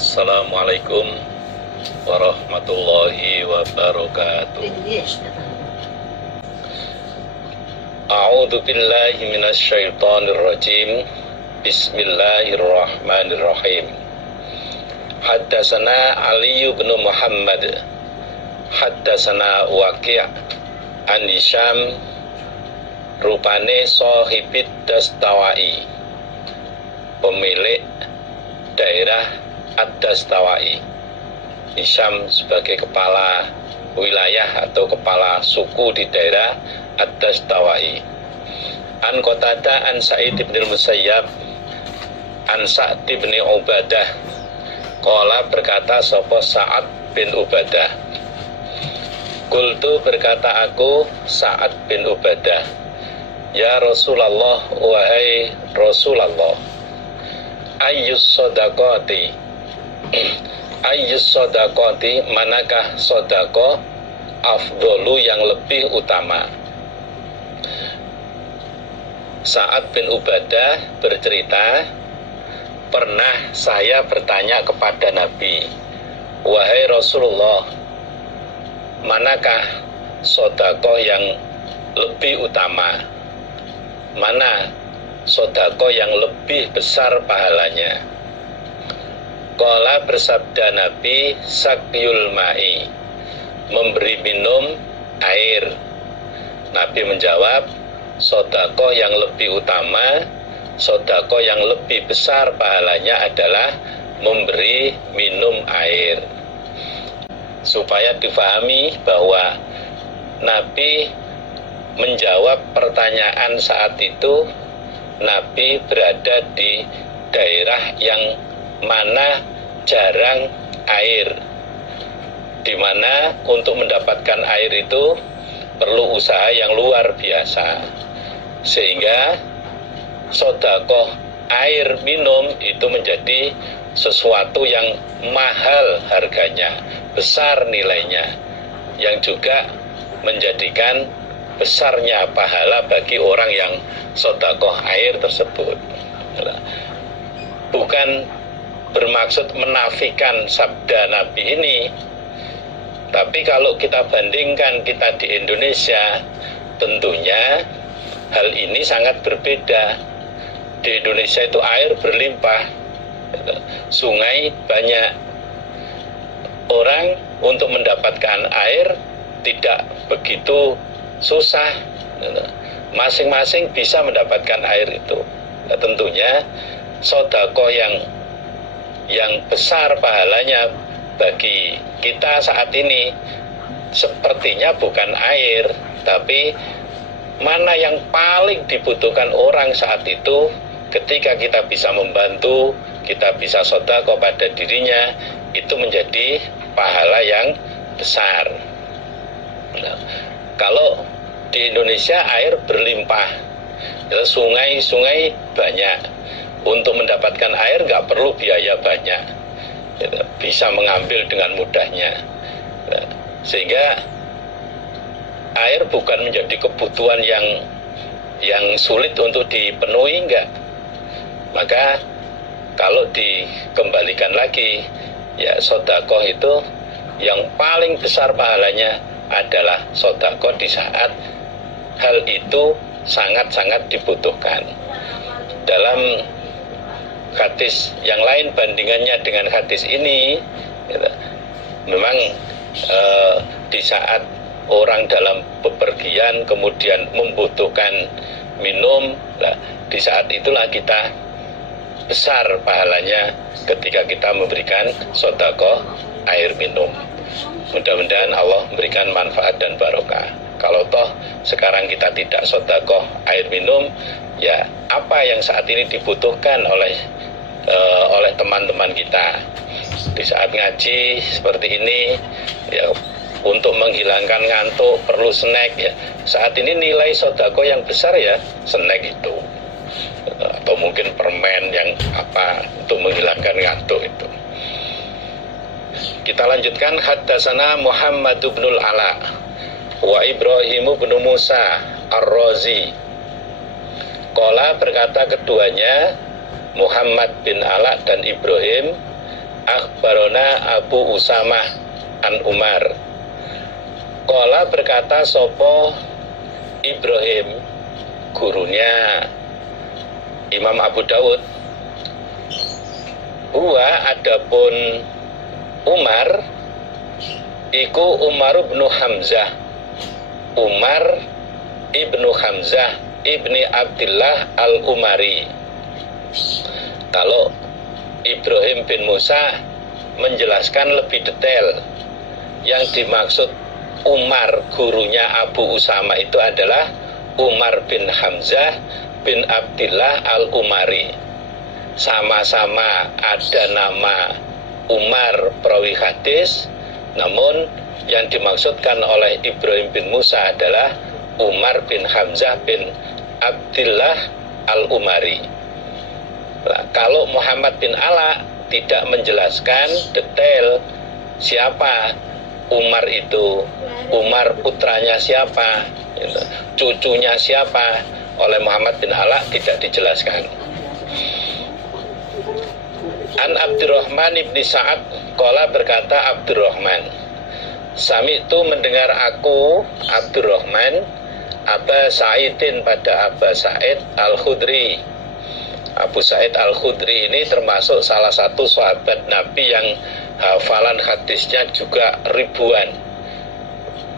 Assalamualaikum warahmatullahi wabarakatuh. A'udzu billahi minasyaitonir rajim. Bismillahirrahmanirrahim. Haddatsana Ali bin Muhammad, haddatsana Waqi' an Hisham, rupane sahibid Dastawai, pemilik daerah Ad-Dastawai. Hisham sebagai kepala wilayah atau kepala suku di daerah Ad-Dastawai. An Qatadah an Sa'id bin Musayyab an Sa'd bin Ubadah, qala berkata sapa Sa'ad bin Ubadah, qultu berkata aku Sa'ad bin Ubadah, ya Rasulullah, wahai Rasulullah, ayyus sodakoti, manakah sodako afdolu yang lebih utama? Sa'ad bin Ubadah bercerita, pernah saya bertanya kepada Nabi, wahai Rasulullah, manakah sodako yang lebih utama? Mana sodako yang lebih besar pahalanya? Qala bersabda Nabi, sakyul ma'i, memberi minum air. Nabi menjawab, sodako yang lebih utama, sodako yang lebih besar pahalanya adalah memberi minum air. Supaya difahami bahwa Nabi menjawab pertanyaan saat itu, Nabi berada di daerah yang mana jarang air, di mana untuk mendapatkan air itu perlu usaha yang luar biasa, sehingga sodakoh air minum itu menjadi sesuatu yang mahal harganya, besar nilainya, yang juga menjadikan besarnya pahala bagi orang yang sodakoh air tersebut. Bukan bermaksud menafikan sabda Nabi ini, tapi kalau kita bandingkan kita di Indonesia, tentunya hal ini sangat berbeda. Di Indonesia itu air berlimpah, sungai banyak, orang untuk mendapatkan air tidak begitu susah, masing-masing bisa mendapatkan air itu. Tentunya sodako yang besar pahalanya bagi kita saat ini sepertinya bukan air, tapi mana yang paling dibutuhkan orang saat itu. Ketika kita bisa membantu, kita bisa sodako pada dirinya, itu menjadi pahala yang besar. Nah, kalau di Indonesia air berlimpah, sungai-sungai banyak, untuk mendapatkan air nggak perlu biaya banyak, bisa mengambil dengan mudahnya. Nah, sehingga air bukan menjadi kebutuhan yang sulit untuk dipenuhi, enggak. Maka kalau dikembalikan lagi, ya sodakoh itu yang paling besar pahalanya adalah sodakoh di saat hal itu sangat-sangat dibutuhkan. Dalam hadis yang lain bandingannya dengan hadis ini, memang di saat orang dalam bepergian kemudian membutuhkan minum, di saat itulah kita besar pahalanya ketika kita memberikan sodakoh air minum. Mudah-mudahan Allah memberikan manfaat dan barokah. Kalau toh sekarang kita tidak sodakoh air minum, ya apa yang saat ini dibutuhkan oleh teman-teman kita di saat ngaji seperti ini, ya untuk menghilangkan ngantuk perlu snack, ya saat ini nilai sodakoh yang besar ya snack itu, atau mungkin permen yang apa untuk menghilangkan ngantuk itu. Kita lanjutkan. Haddatsana Muhammad bin Ala wa Ibrahim bin Musa Ar-Razi. Qala berkata keduanya, Muhammad bin Ala dan Ibrahim, akhbarona Abu Usamah an Umar. Qala berkata sopo Ibrahim, gurunya Imam Abu Dawud, huwa adapun Umar iku Umar ibnu Hamzah, Umar ibnu Hamzah ibni Abdillah al-Umari. Kalau Ibrahim bin Musa menjelaskan lebih detail, yang dimaksud Umar gurunya Abu Usama itu adalah Umar bin Hamzah bin Abdillah al-Umari. Sama-sama ada nama Umar perawi hadis, namun yang dimaksudkan oleh Ibrahim bin Musa adalah Umar bin Hamzah bin Abdillah al-Umari. Nah, kalau Muhammad bin Ala tidak menjelaskan detail siapa Umar itu, Umar putranya siapa, cucunya siapa, oleh Muhammad bin Ala tidak dijelaskan. An Abdurrahman ibni Sa'ad qala berkata Abdurrahman, sami itu mendengar aku Abdurrahman Aba Sa'idin pada Aba Sa'id al-Khudri. Abu Sa'id al-Khudri ini termasuk salah satu sahabat Nabi yang hafalan hadisnya juga ribuan,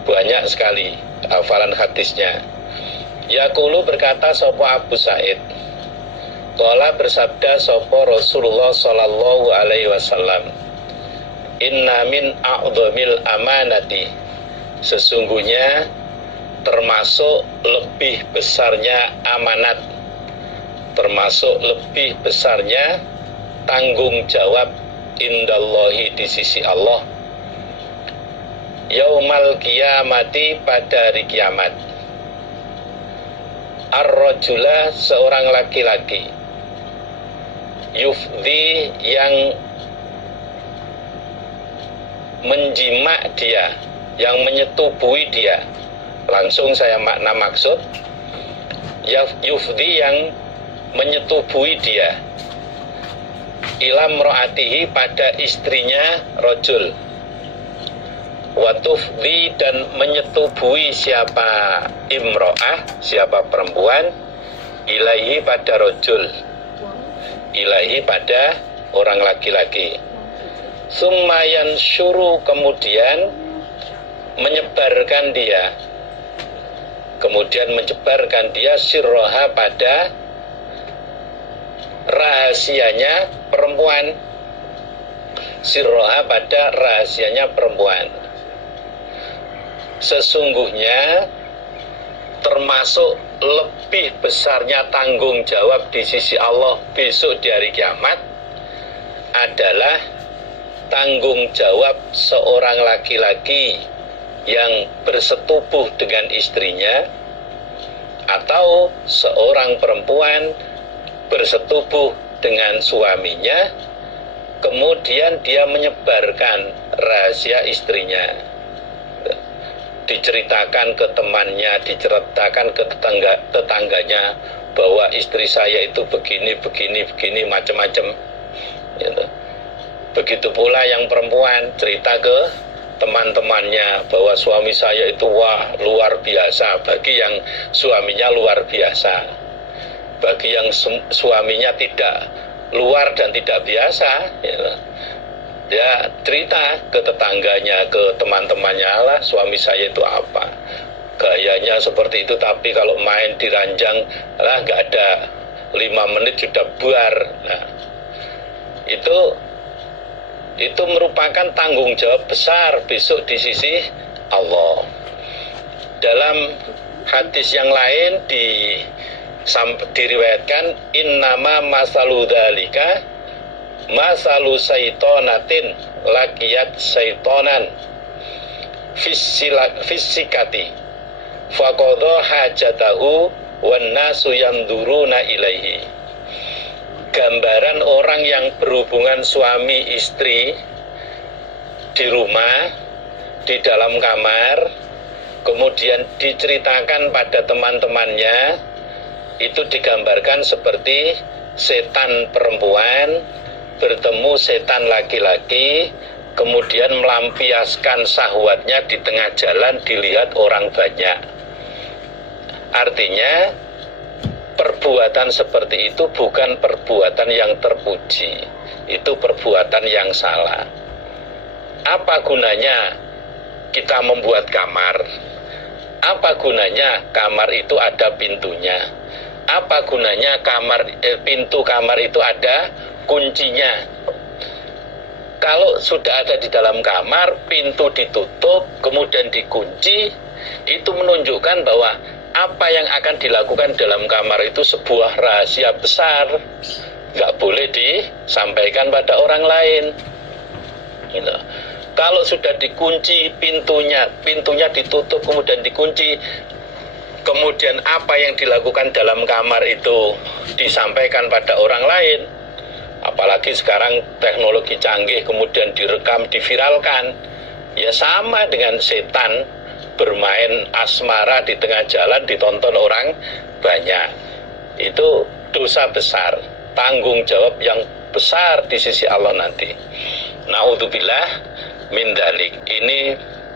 banyak sekali hafalan hadisnya. Yaqulu berkata sopo Abu Sa'id, qala bersabda sopo Rasulullah sallallahu alaihi wasallam, inna min a'dhamil amanati, sesungguhnya termasuk lebih besarnya amanat, termasuk lebih besarnya tanggung jawab indallahi di sisi Allah, yaumal qiyamati pada hari kiamat, ar-rajula seorang laki-laki, yufdi yang menjimak dia, yang menyetubui dia. Langsung saya makna maksud, yufdi yang menyetubui dia, ilam ro'atihi pada istrinya rojul, watufdi dan menyetubui siapa imro'ah, siapa perempuan, ilaihi pada rojul, ilaihi pada orang laki-laki. Summayan syuru kemudian menyebarkan dia, kemudian menyebarkan dia sirroha pada rahasianya perempuan, sirroha pada rahasianya perempuan. Sesungguhnya termasuk lebih besarnya tanggung jawab di sisi Allah besok di hari kiamat adalah tanggung jawab seorang laki-laki yang bersetubuh dengan istrinya, atau seorang perempuan bersetubuh dengan suaminya, kemudian dia menyebarkan rahasia istrinya, diceritakan ke temannya, diceritakan ke tetangganya bahwa istri saya itu begini macam-macam, gitu. Begitu pula yang perempuan cerita ke teman-temannya bahwa suami saya itu wah luar biasa, bagi yang suaminya luar biasa. Bagi yang suaminya tidak luar dan tidak biasa, dia cerita ke tetangganya, ke teman-temannya, lah suami saya itu apa, gayanya seperti itu, tapi kalau main di ranjang lah nggak ada 5 menit sudah buar. Nah, itu merupakan tanggung jawab besar besok di sisi Allah. Dalam hadis yang lain diriwayatkan, innama masalu dzalika masalu saitonatin lakiyat saitonan fisikati faqadha hajatahu wan nasu yanduruna ilaihi. Gambaran orang yang berhubungan suami istri di rumah, di dalam kamar, kemudian diceritakan pada teman-temannya, itu digambarkan seperti setan perempuan bertemu setan laki-laki, kemudian melampiaskan syahwatnya di tengah jalan dilihat orang banyak. Artinya perbuatan seperti itu bukan perbuatan yang terpuji, itu perbuatan yang salah. Apa gunanya kita membuat kamar? Apa gunanya kamar itu ada pintunya? Apa gunanya pintu kamar itu ada kuncinya? Kalau sudah ada di dalam kamar, pintu ditutup, kemudian dikunci, itu menunjukkan bahwa apa yang akan dilakukan dalam kamar itu sebuah rahasia besar, nggak boleh disampaikan pada orang lain. Gitu. Kalau sudah dikunci pintunya ditutup, kemudian dikunci, kemudian apa yang dilakukan dalam kamar itu disampaikan pada orang lain, apalagi sekarang teknologi canggih, kemudian direkam, diviralkan, ya sama dengan setan bermain asmara di tengah jalan ditonton orang banyak. Itu dosa besar, tanggung jawab yang besar di sisi Allah nanti. Naudzubillah min dzalik. Ini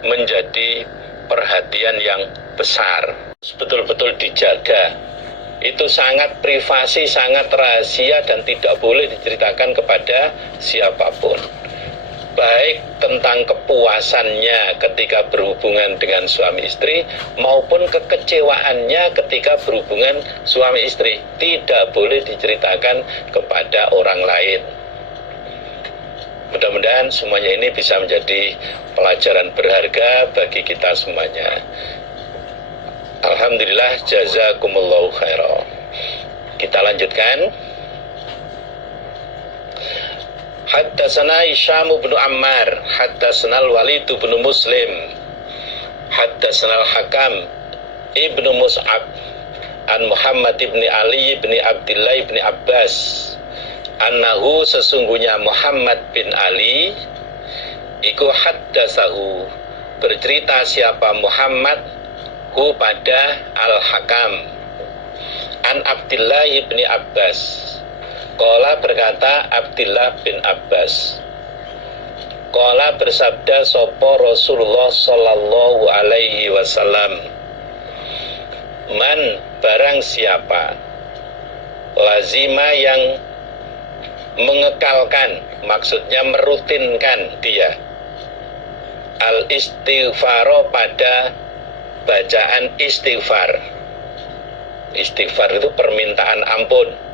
menjadi perhatian yang besar, betul-betul dijaga. Itu sangat privasi, sangat rahasia dan tidak boleh diceritakan kepada siapapun. Baik tentang kepuasannya ketika berhubungan dengan suami istri maupun kekecewaannya ketika berhubungan suami istri, tidak boleh diceritakan kepada orang lain. Mudah-mudahan semuanya ini bisa menjadi pelajaran berharga bagi kita semuanya. Alhamdulillah, jazakumullahu khairan. Kita lanjutkan. Haddatsana Hisham bin Ammar, haddatsana Al-Walid bin Muslim, haddatsana Al-Hakam ibnu Mus'ab an Muhammad ibn Ali ibn Abdullah ibn Abbas annahu, sesungguhnya Muhammad bin Ali iku haddatsahu, bercerita siapa Muhammad hu pada Al-Hakam an Abdullah ibn Abbas. Qala, berkata Abdullah bin Abbas, qala, bersabda sopo Rasulullah sallallahu alaihi wasallam, man, barang siapa, lazima, yang mengekalkan, maksudnya merutinkan dia, al istighfaro, pada bacaan istighfar. Istighfar itu permintaan ampun.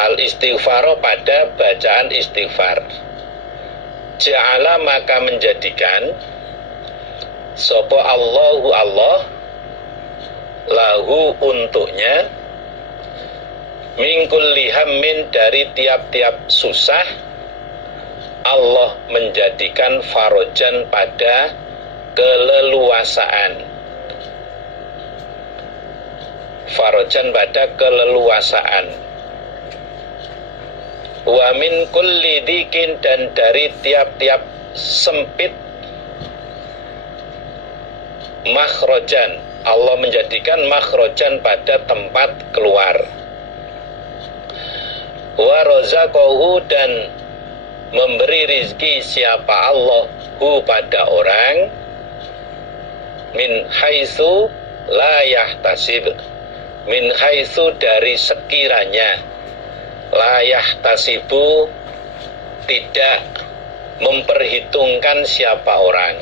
Al istighfaro, pada bacaan istighfar. Ja'ala, maka menjadikan sopo Allahu, Allah, lahu, untuknya, min kulli hammin, dari tiap-tiap susah, Allah menjadikan farajan, pada keleluasaan. Farajan, pada keleluasaan. Wa min kulli dikin, dan dari tiap-tiap sempit, makhrojan, Allah menjadikan makhrojan, pada tempat keluar. Wa rozaqahu, dan memberi rizki siapa Allah hu, pada orang, min haitsu la yahtasib, min haitsu, dari sekiranya, la yahtasibu, tidak memperhitungkan siapa orang,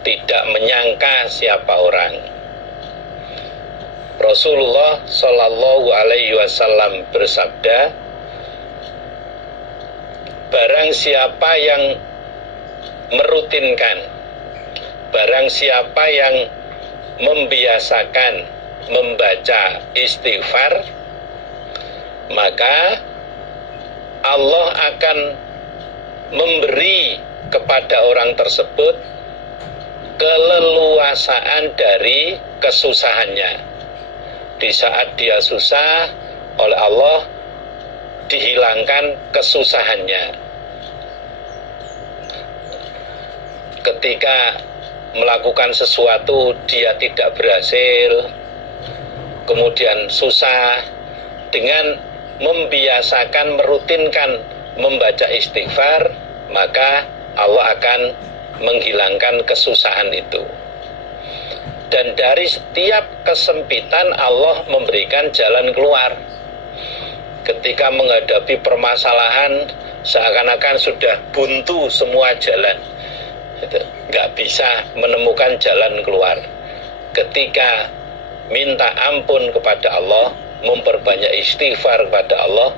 tidak menyangka siapa orang. Rasulullah sallallahu alaihi wasallam bersabda, barang siapa yang merutinkan, barang siapa yang membiasakan membaca istighfar, maka Allah akan memberi kepada orang tersebut keleluasaan dari kesusahannya. Di saat dia susah, oleh Allah dihilangkan kesusahannya. Ketika melakukan sesuatu dia tidak berhasil, kemudian susah, dengan membiasakan, merutinkan membaca istighfar, maka Allah akan menghilangkan kesusahan itu. Dan dari setiap kesempitan Allah memberikan jalan keluar. Ketika menghadapi permasalahan seakan-akan sudah buntu semua jalan, nggak bisa menemukan jalan keluar. Ketika minta ampun kepada Allah, memperbanyak istighfar kepada Allah,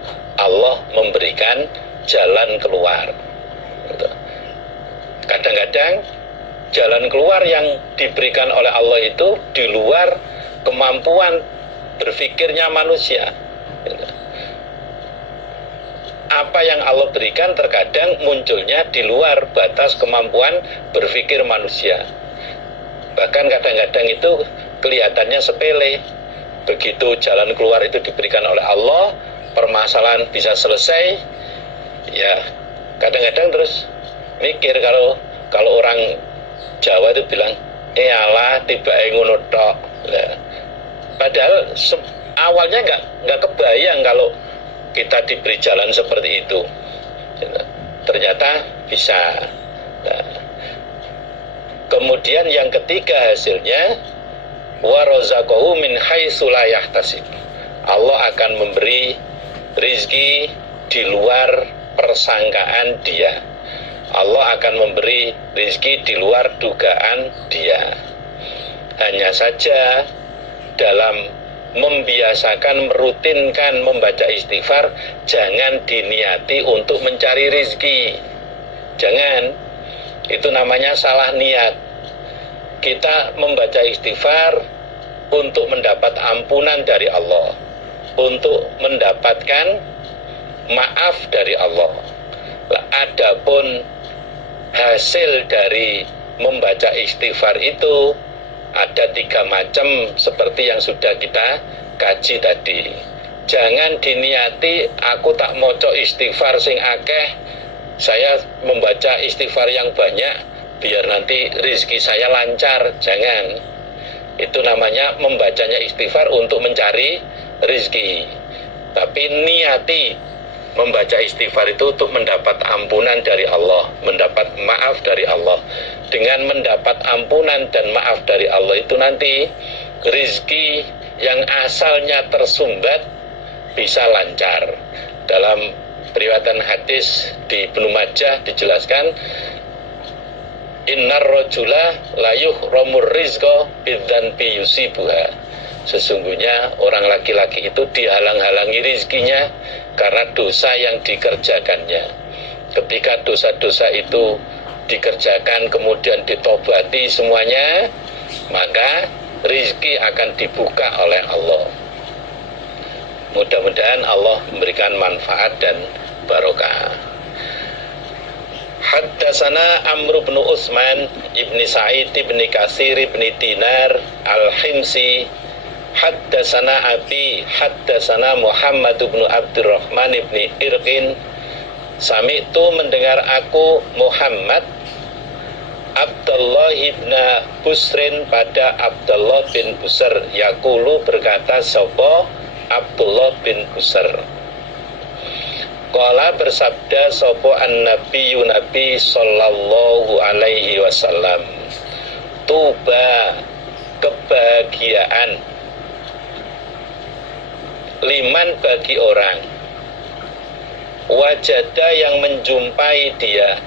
Allah memberikan jalan keluar. Kadang-kadang jalan keluar yang diberikan oleh Allah itu di luar kemampuan berpikirnya manusia. Apa yang Allah berikan terkadang munculnya di luar batas kemampuan berpikir manusia. Bahkan kadang-kadang itu kelihatannya sepele. Begitu jalan keluar itu diberikan oleh Allah, permasalahan bisa selesai. Ya, kadang-kadang terus mikir kalau orang Jawa itu bilang, alah tiba ngono tok. Padahal awalnya nggak kebayang kalau kita diberi jalan seperti itu. Ternyata bisa. Nah, kemudian yang ketiga hasilnya, wa razaqahu min haitsu la yahtasib. Allah akan memberi rizki di luar persangkaan dia. Allah akan memberi rizki di luar dugaan dia. Hanya saja dalam membiasakan, merutinkan membaca istighfar, jangan diniati untuk mencari rizki. Jangan. Itu namanya salah niat. Kita membaca istighfar untuk mendapat ampunan dari Allah, untuk mendapatkan maaf dari Allah. Adapun hasil dari membaca istighfar itu ada 3 macam seperti yang sudah kita kaji tadi. Jangan diniati aku tak moco istighfar sing akeh, saya membaca istighfar yang banyak biar nanti rizki saya lancar. Jangan. Itu namanya membacanya istighfar untuk mencari rizki. Tapi niati membaca istighfar itu untuk mendapat ampunan dari Allah, mendapat maaf dari Allah. Dengan mendapat ampunan dan maaf dari Allah itu nanti rizki yang asalnya tersumbat bisa lancar. Dalam riwayat hadis di Ibnu Majah dijelaskan, innar rajula la yuhramur rizqa bidzanbi yusibuha. Sesungguhnya orang laki-laki itu dihalang-halangi rizkinya karena dosa yang dikerjakannya. Ketika dosa-dosa itu dikerjakan kemudian ditobati semuanya, maka rizki akan dibuka oleh Allah. Mudah-mudahan Allah memberikan manfaat dan barokah. Haddasana Amr bin Utsman ibni Sa'id ibni Katsir ibni Dinar al-Himsi. Haddasana Abi, haddasana Muhammad bin Abdurrahman ibni Irqin. Sami'tu mendengar aku Muhammad Abdullah ibn Busrin pada Abdullah bin Busr yaqulu berkata sapa Abdullah bin Busr. Qala bersabda sapa an-nabiyyu nabi sallallahu alaihi wasallam, tuba kebahagiaan liman bagi orang wajada yang menjumpai dia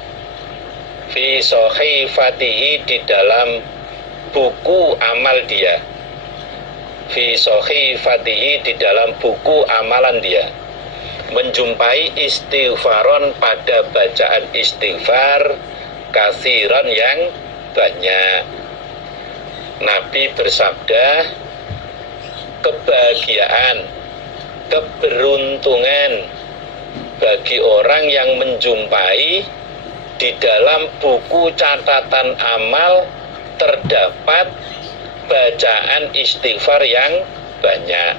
fi sahifatihi di dalam buku amal dia, fi sahifatihi di dalam buku amalan dia, menjumpai istighfaron pada bacaan istighfar kasiron yang banyak. Nabi bersabda, kebahagiaan, keberuntungan bagi orang yang menjumpai di dalam buku catatan amal terdapat bacaan istighfar yang banyak.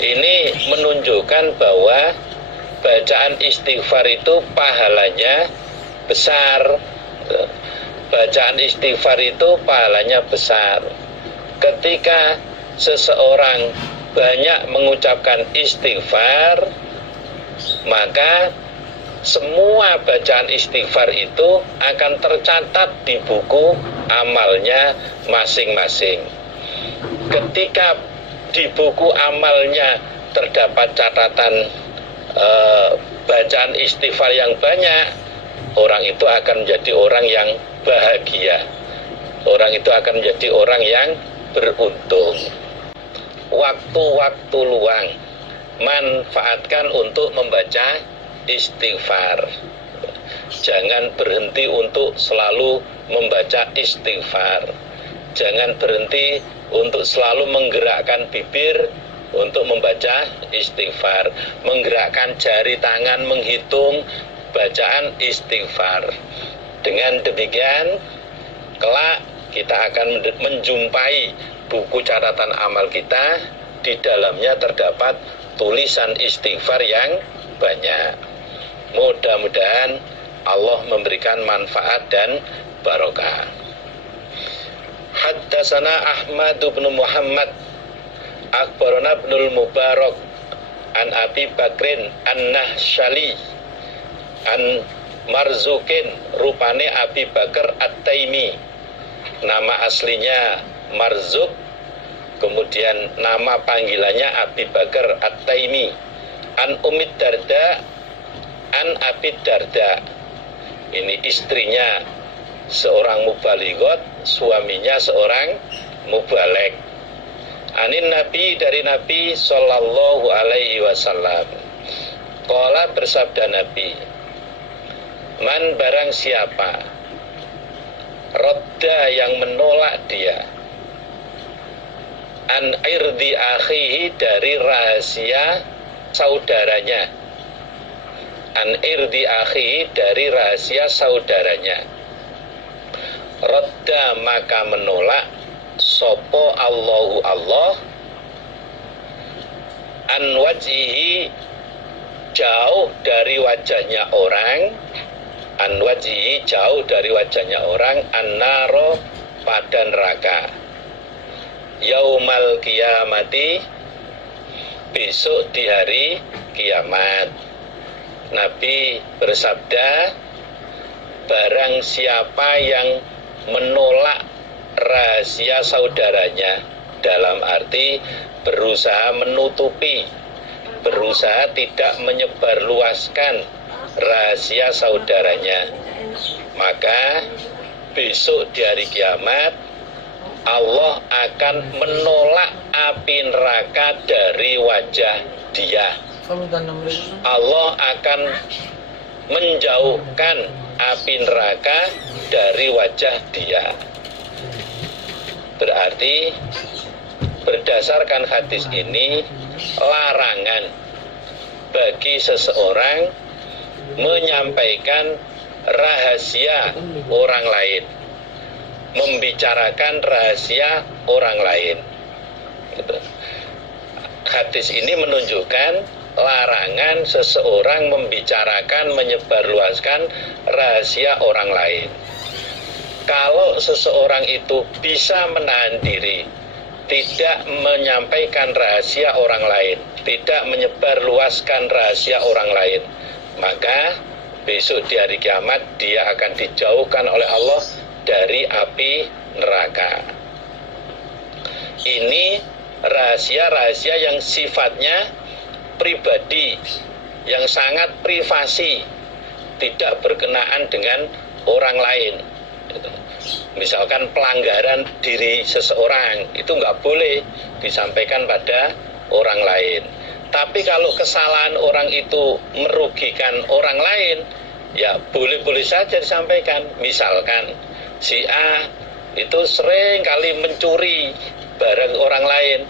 Ini menunjukkan bahwa bacaan istighfar itu pahalanya besar. Bacaan istighfar itu pahalanya besar. Ketika seseorang banyak mengucapkan istighfar, maka semua bacaan istighfar itu akan tercatat di buku amalnya masing-masing. Ketika di buku amalnya terdapat catatan bacaan istighfar yang banyak, orang itu akan menjadi orang yang bahagia. Orang itu akan menjadi orang yang beruntung. Waktu-waktu luang manfaatkan untuk membaca istighfar. Jangan berhenti untuk selalu membaca istighfar. Jangan berhenti untuk selalu menggerakkan bibir untuk membaca istighfar, menggerakkan jari tangan menghitung bacaan istighfar. Dengan demikian, kelak kita akan menjumpai buku catatan amal kita, di dalamnya terdapat tulisan istighfar yang banyak. Mudah-mudahan Allah memberikan manfaat dan barokah. Haddatsana Ahmad bin Muhammad akhbarana Ibnul Mubarak an Abi Bakrin an-Nahsyali an Marzukin, rupane Abi Bakar At-Taimi, nama aslinya Marzuk, kemudian nama panggilannya Abi Bakar At-Taimi, an Ummid Darda an Abi Darda. Ini istrinya seorang mubalighot, suaminya seorang mubaligh. Anin Nabi, dari Nabi sallallahu alaihi wasallam. Qala, bersabda Nabi, man barang siapa rodda yang menolak dia an irdi akhihi, dari rahasia saudaranya, an irdi akhihi, dari rahasia saudaranya, rodda maka menolak sopo Allahu Allah an wajhihi, jauh dari wajahnya orang, an wajhihi, jauh dari wajahnya orang, an-naro, pada neraka, yaumal kiamati, besok di hari kiamat. Nabi bersabda, barang siapa yang menolak rahasia saudaranya, dalam arti berusaha menutupi, berusaha tidak menyebarluaskan rahasia saudaranya, maka besok di hari kiamat Allah akan menolak api neraka dari wajah dia. Allah akan menjauhkan api neraka dari wajah dia. Berarti berdasarkan hadis ini, larangan bagi seseorang menyampaikan rahasia orang lain, membicarakan rahasia orang lain. Hadis ini menunjukkan larangan seseorang membicarakan, menyebarluaskan rahasia orang lain. Kalau seseorang itu bisa menahan diri, tidak menyampaikan rahasia orang lain, tidak menyebarluaskan rahasia orang lain, maka besok di hari kiamat dia akan dijauhkan oleh Allah dari api neraka. Ini rahasia-rahasia yang sifatnya pribadi, yang sangat privasi, tidak berkenaan dengan orang lain. Misalkan pelanggaran diri seseorang, itu nggak boleh disampaikan pada orang lain. Tapi kalau kesalahan orang itu merugikan orang lain, ya boleh-boleh saja disampaikan. Misalkan si A itu sering kali mencuri barang orang lain,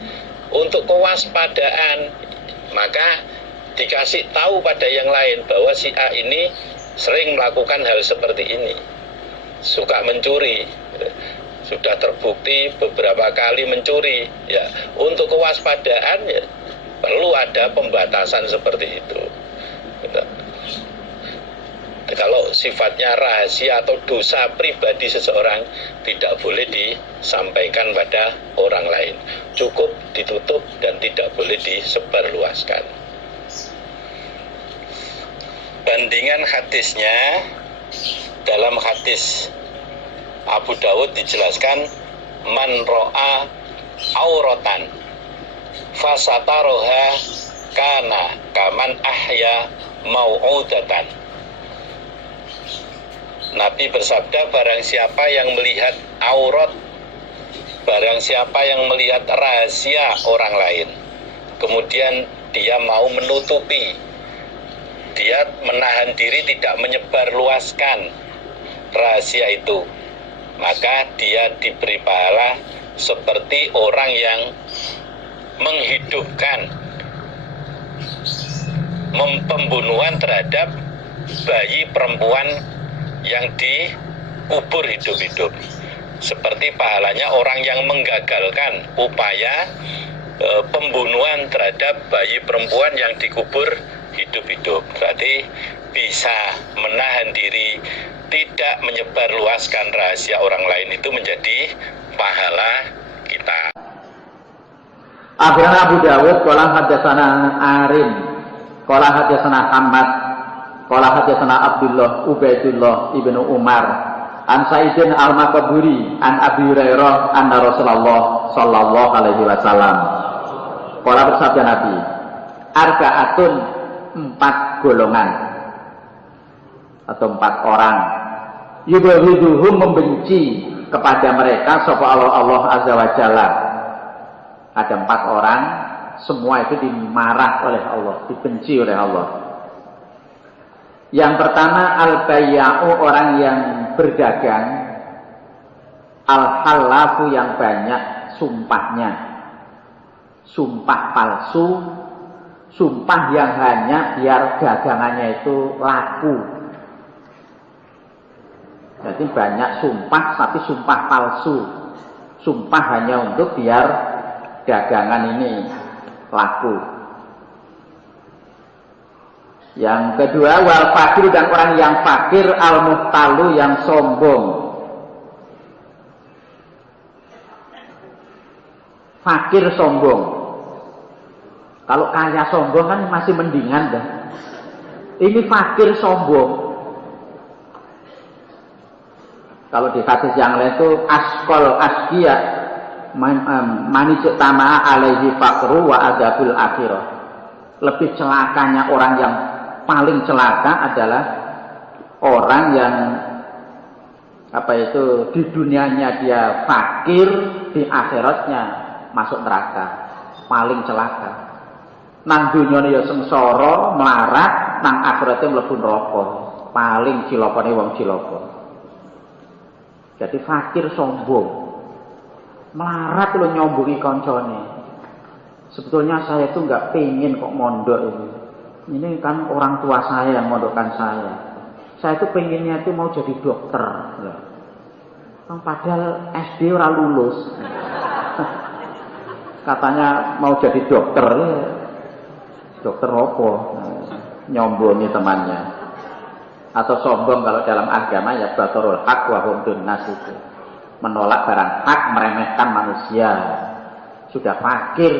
untuk kewaspadaan maka dikasih tahu pada yang lain bahwa si A ini sering melakukan hal seperti ini, suka mencuri, sudah terbukti beberapa kali mencuri, ya untuk kewaspadaan ya perlu ada pembatasan seperti itu. Kalau sifatnya rahasia atau dosa pribadi seseorang, tidak boleh disampaikan pada orang lain, cukup ditutup dan tidak boleh disebarluaskan. Bandingan hadisnya, dalam hadis Abu Dawud dijelaskan, man ro'a auratan fasataroha kana kaman ahya mau'udatan. Nabi bersabda, barang siapa yang melihat aurat, barang siapa yang melihat rahasia orang lain, kemudian dia mau menutupi, dia menahan diri tidak menyebarluaskan rahasia itu, maka dia diberi pahala seperti orang yang menghidupkan pembunuhan terhadap bayi perempuan yang dikubur hidup-hidup, seperti pahalanya orang yang menggagalkan upaya pembunuhan terhadap bayi perempuan yang dikubur hidup-hidup. Berarti bisa menahan diri, tidak menyebarluaskan rahasia orang lain, itu menjadi pahala kita. Akhirnya Abu Dawud qala hadatsana Arim qala hadatsana Ahmad qala hadatsana Abdullah Ubaidullah ibnu Umar an Sa'idin al-Makburi an Abi Hurairah anna Rasulullah sallallahu alaihi wasallam qala bersabda Nabi, arba'atun, 4 golongan atau 4 orang, yubghiduhum, membenci kepada mereka sapa Allah azza wa jalla. Ada 4 orang, semua itu dimarah oleh Allah, dibenci oleh Allah. Yang pertama, al-bayya'u, orang yang berdagang, al-halafu, yang banyak sumpahnya, sumpah palsu, sumpah yang hanya biar dagangannya itu laku. Jadi banyak sumpah tapi sumpah palsu, sumpah hanya untuk biar dagangan ini laku. Yang kedua, wal fakir, dan orang yang fakir, al muhtalu, yang sombong. Fakir sombong. Kalau kaya sombong kan masih mendingan dah. Ini fakir sombong. Kalau di hadis yang lain itu askol askia manicetama alaihi fakru wa adabul akhirah. Lebih celakanya orang yang paling celaka adalah orang yang di dunianya dia fakir, di akhiratnya masuk neraka. Paling celaka. Nang dunyane ya sengsara, melarat, nang akhirate mlebu neraka. Paling cilokane wong cilaka. Jadi fakir sombong, melarat lo nyombongi koncone. Sebetulnya saya itu nggak pengen kok mondok ini. Ini kan orang tua saya yang mondokkan saya. Saya itu pengennya itu mau jadi dokter. Padahal SD ora lulus. Katanya mau jadi dokter. Dokter apa? Nyombongi temannya. Atau sombong kalau dalam agama ya batorul haq wa hum dunnas, itu menolak barang hak, meremehkan manusia. Sudah fakir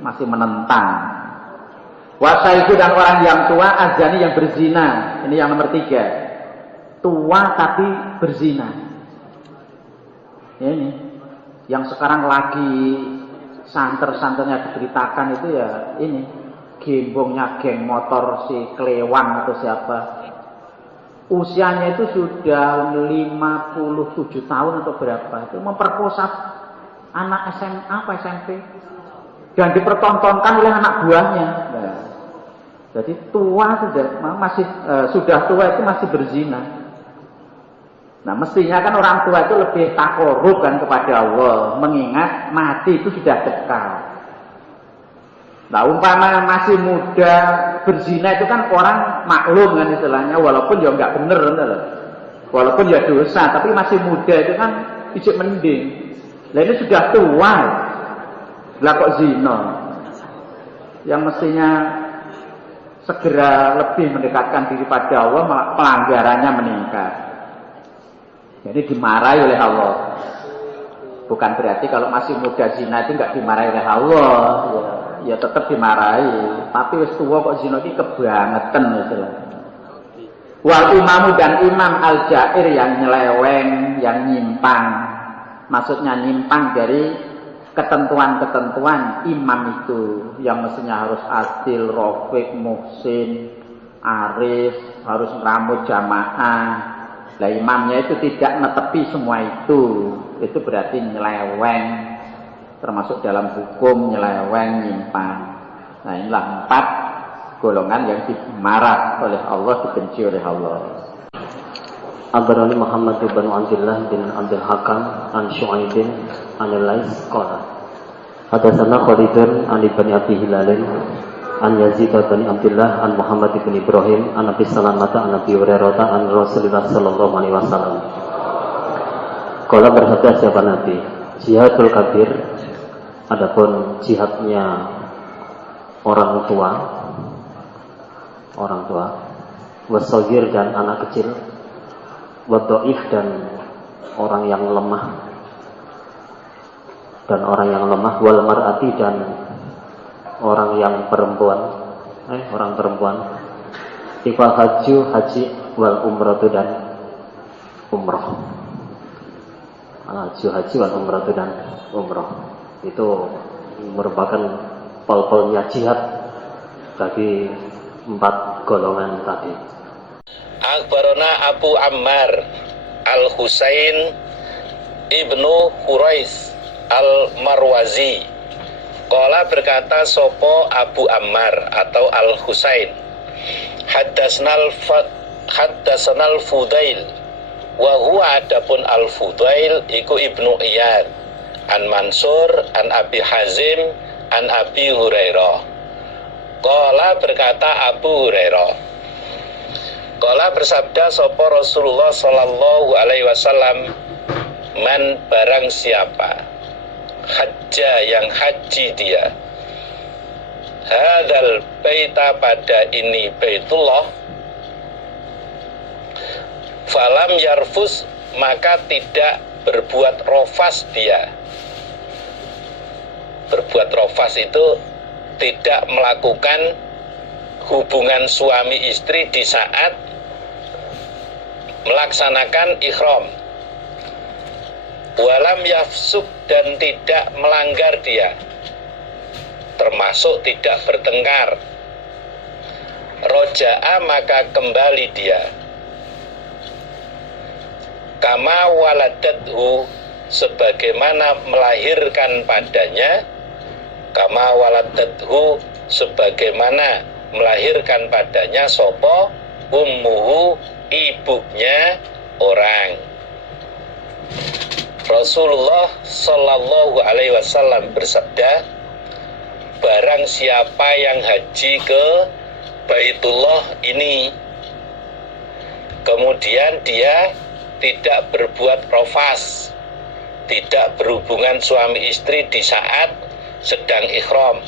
masih menentang. Wasa itu, dan orang yang tua, azani, yang berzina. Ini yang nomor 3. Tua tapi berzina. Ini yang sekarang lagi santer-santernya diberitakan itu ya ini, gembongnya geng motor si Klewang atau siapa. Usianya itu sudah 57 tahun atau berapa, itu memperkosa anak SMA apa SMP dan dipertontonkan oleh anak buahnya. Nah, jadi tua sudah tua itu masih berzina. Nah, mestinya kan orang tua itu lebih takorup kan kepada Allah, mengingat mati itu sudah dekat. Nah, umpama masih muda berzina itu kan orang maklum kan istilahnya, walaupun ya nggak bener, walaupun ya dosa, tapi masih muda itu kan ijek mending. Nah, ini sudah tua, lah kok zina. Yang mestinya segera lebih mendekatkan diri pada Allah, malah pelanggarannya meningkat. Jadi dimarahi oleh Allah. Bukan berarti kalau masih muda zina itu nggak dimarahi oleh Allah, ya tetap dimarahi. Tapi wis tua kok zina iki kebangetan istilahnya. Wal imamu dan imam al-jair yang nyeleweng, yang nyimpang. Maksudnya nyimpang dari ketentuan-ketentuan imam itu yang mestinya harus adil, rafiq, muhsin, arif, harus rambut jamaah. Lah imamnya itu tidak netepi semua itu berarti nyeleweng, termasuk dalam hukum nyeleweng, nyimpang. Nah inilah 4 golongan yang dimarah oleh Allah, dibenci oleh Allah. Abarani Muhammad bin Abdullah bin Abdul Hakam an Syu'aibin an Lais qala hadatsana Khalidun an Ibni Abi Hilalin an Yazid bin Abdullah an Muhammad bin Ibrahim an Abi Salamah an Abi Hurairah an Rasulullah sallallahu alaihi wasallam qala berkata siapa Nabi jihadul kabir, adapun jihadnya orang tua wasogir dan anak kecil, wadoif dan orang yang lemah, wal mar'ati dan orang yang perempuan, ikhwal haji wal umratu dan umroh. Haji wal umratu dan umroh itu merupakan pol-polnya jihad bagi 4 golongan tadi. Akbarona Abu Ammar Al-Husain Ibnu Hurais Al-Marwazi. Qala berkata sopo Abu Ammar atau Al-Husain, Haddasnal Fudail wa huwa adapun Al-Fudail iku Ibnu Iyad an Mansur an Abi Hazim an Abi Hurairah. Qala berkata Abu Hurairah, qala bersabda sapa Rasulullah sallallahu alaihi wasallam, man barang siapa hajja yang haji dia hadzal baita pada ini baitullah falam yarfus maka tidak berbuat rofas dia. Berbuat rofas itu tidak melakukan hubungan suami istri di saat melaksanakan ihram. Walam yafsuk dan tidak melanggar dia, termasuk tidak bertengkar. Roja'a maka kembali dia. Kama waladathu sebagaimana melahirkan padanya. Kama waladathu sebagaimana melahirkan padanya sopo ummuhu ibunya orang. Rasulullah sallallahu alaihi wasallam bersabda, barang siapa yang haji ke Baitullah ini kemudian dia tidak berbuat rofas, tidak berhubungan suami istri di saat sedang ihram,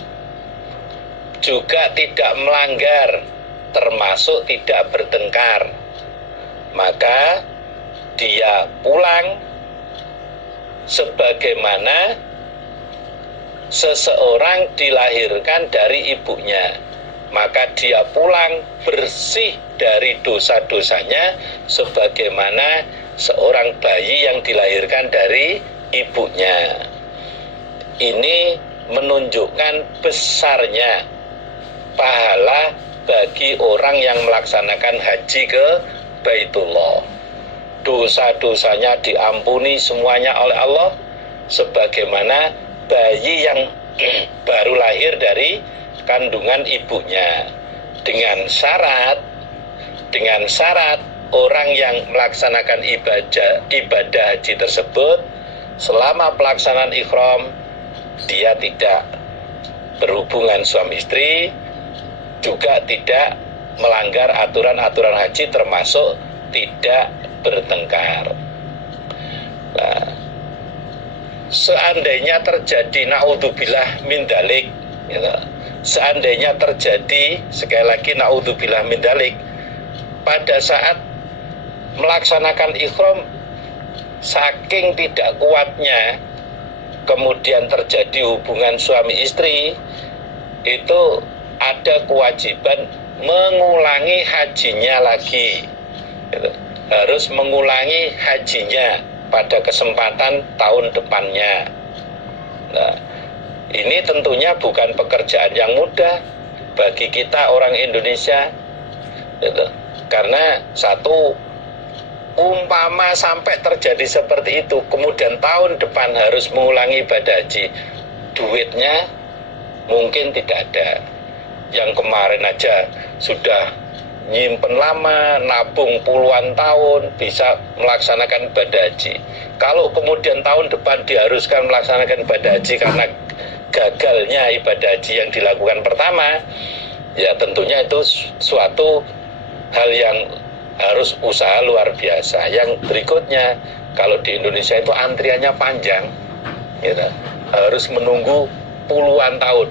juga tidak melanggar, termasuk tidak bertengkar, maka dia pulang sebagaimana seseorang dilahirkan dari ibunya, maka dia pulang bersih dari dosa-dosanya sebagaimana seorang bayi yang dilahirkan dari ibunya. Ini menunjukkan besarnya pahala bagi orang yang melaksanakan haji ke Baitullah. Dosa-dosanya diampuni semuanya oleh Allah sebagaimana bayi yang baru lahir dari kandungan ibunya, dengan syarat orang yang melaksanakan ibadah haji tersebut selama pelaksanaan ihram dia tidak berhubungan suami istri, juga tidak melanggar aturan-aturan haji, termasuk tidak bertengkar. Nah, seandainya terjadi naudzubillah min dalik, seandainya terjadi, sekali lagi naudzubillah min dalik, pada saat melaksanakan ihram saking tidak kuatnya kemudian terjadi hubungan suami istri, itu ada kewajiban mengulangi hajinya lagi. gitu. Harus mengulangi hajinya pada kesempatan tahun depannya. Nah, ini tentunya bukan pekerjaan yang mudah bagi kita orang Indonesia, gitu. Karena satu, umpama sampai terjadi seperti itu, kemudian tahun depan harus mengulangi ibadah haji, duitnya mungkin tidak ada. Yang kemarin aja sudah nyimpen lama, nabung puluhan tahun, bisa melaksanakan ibadah haji. Kalau kemudian tahun depan diharuskan melaksanakan ibadah haji karena gagalnya ibadah haji yang dilakukan pertama, ya tentunya itu suatu hal yang harus usaha luar biasa. Yang berikutnya, kalau di Indonesia itu antriannya panjang, gitu. Harus menunggu puluhan tahun.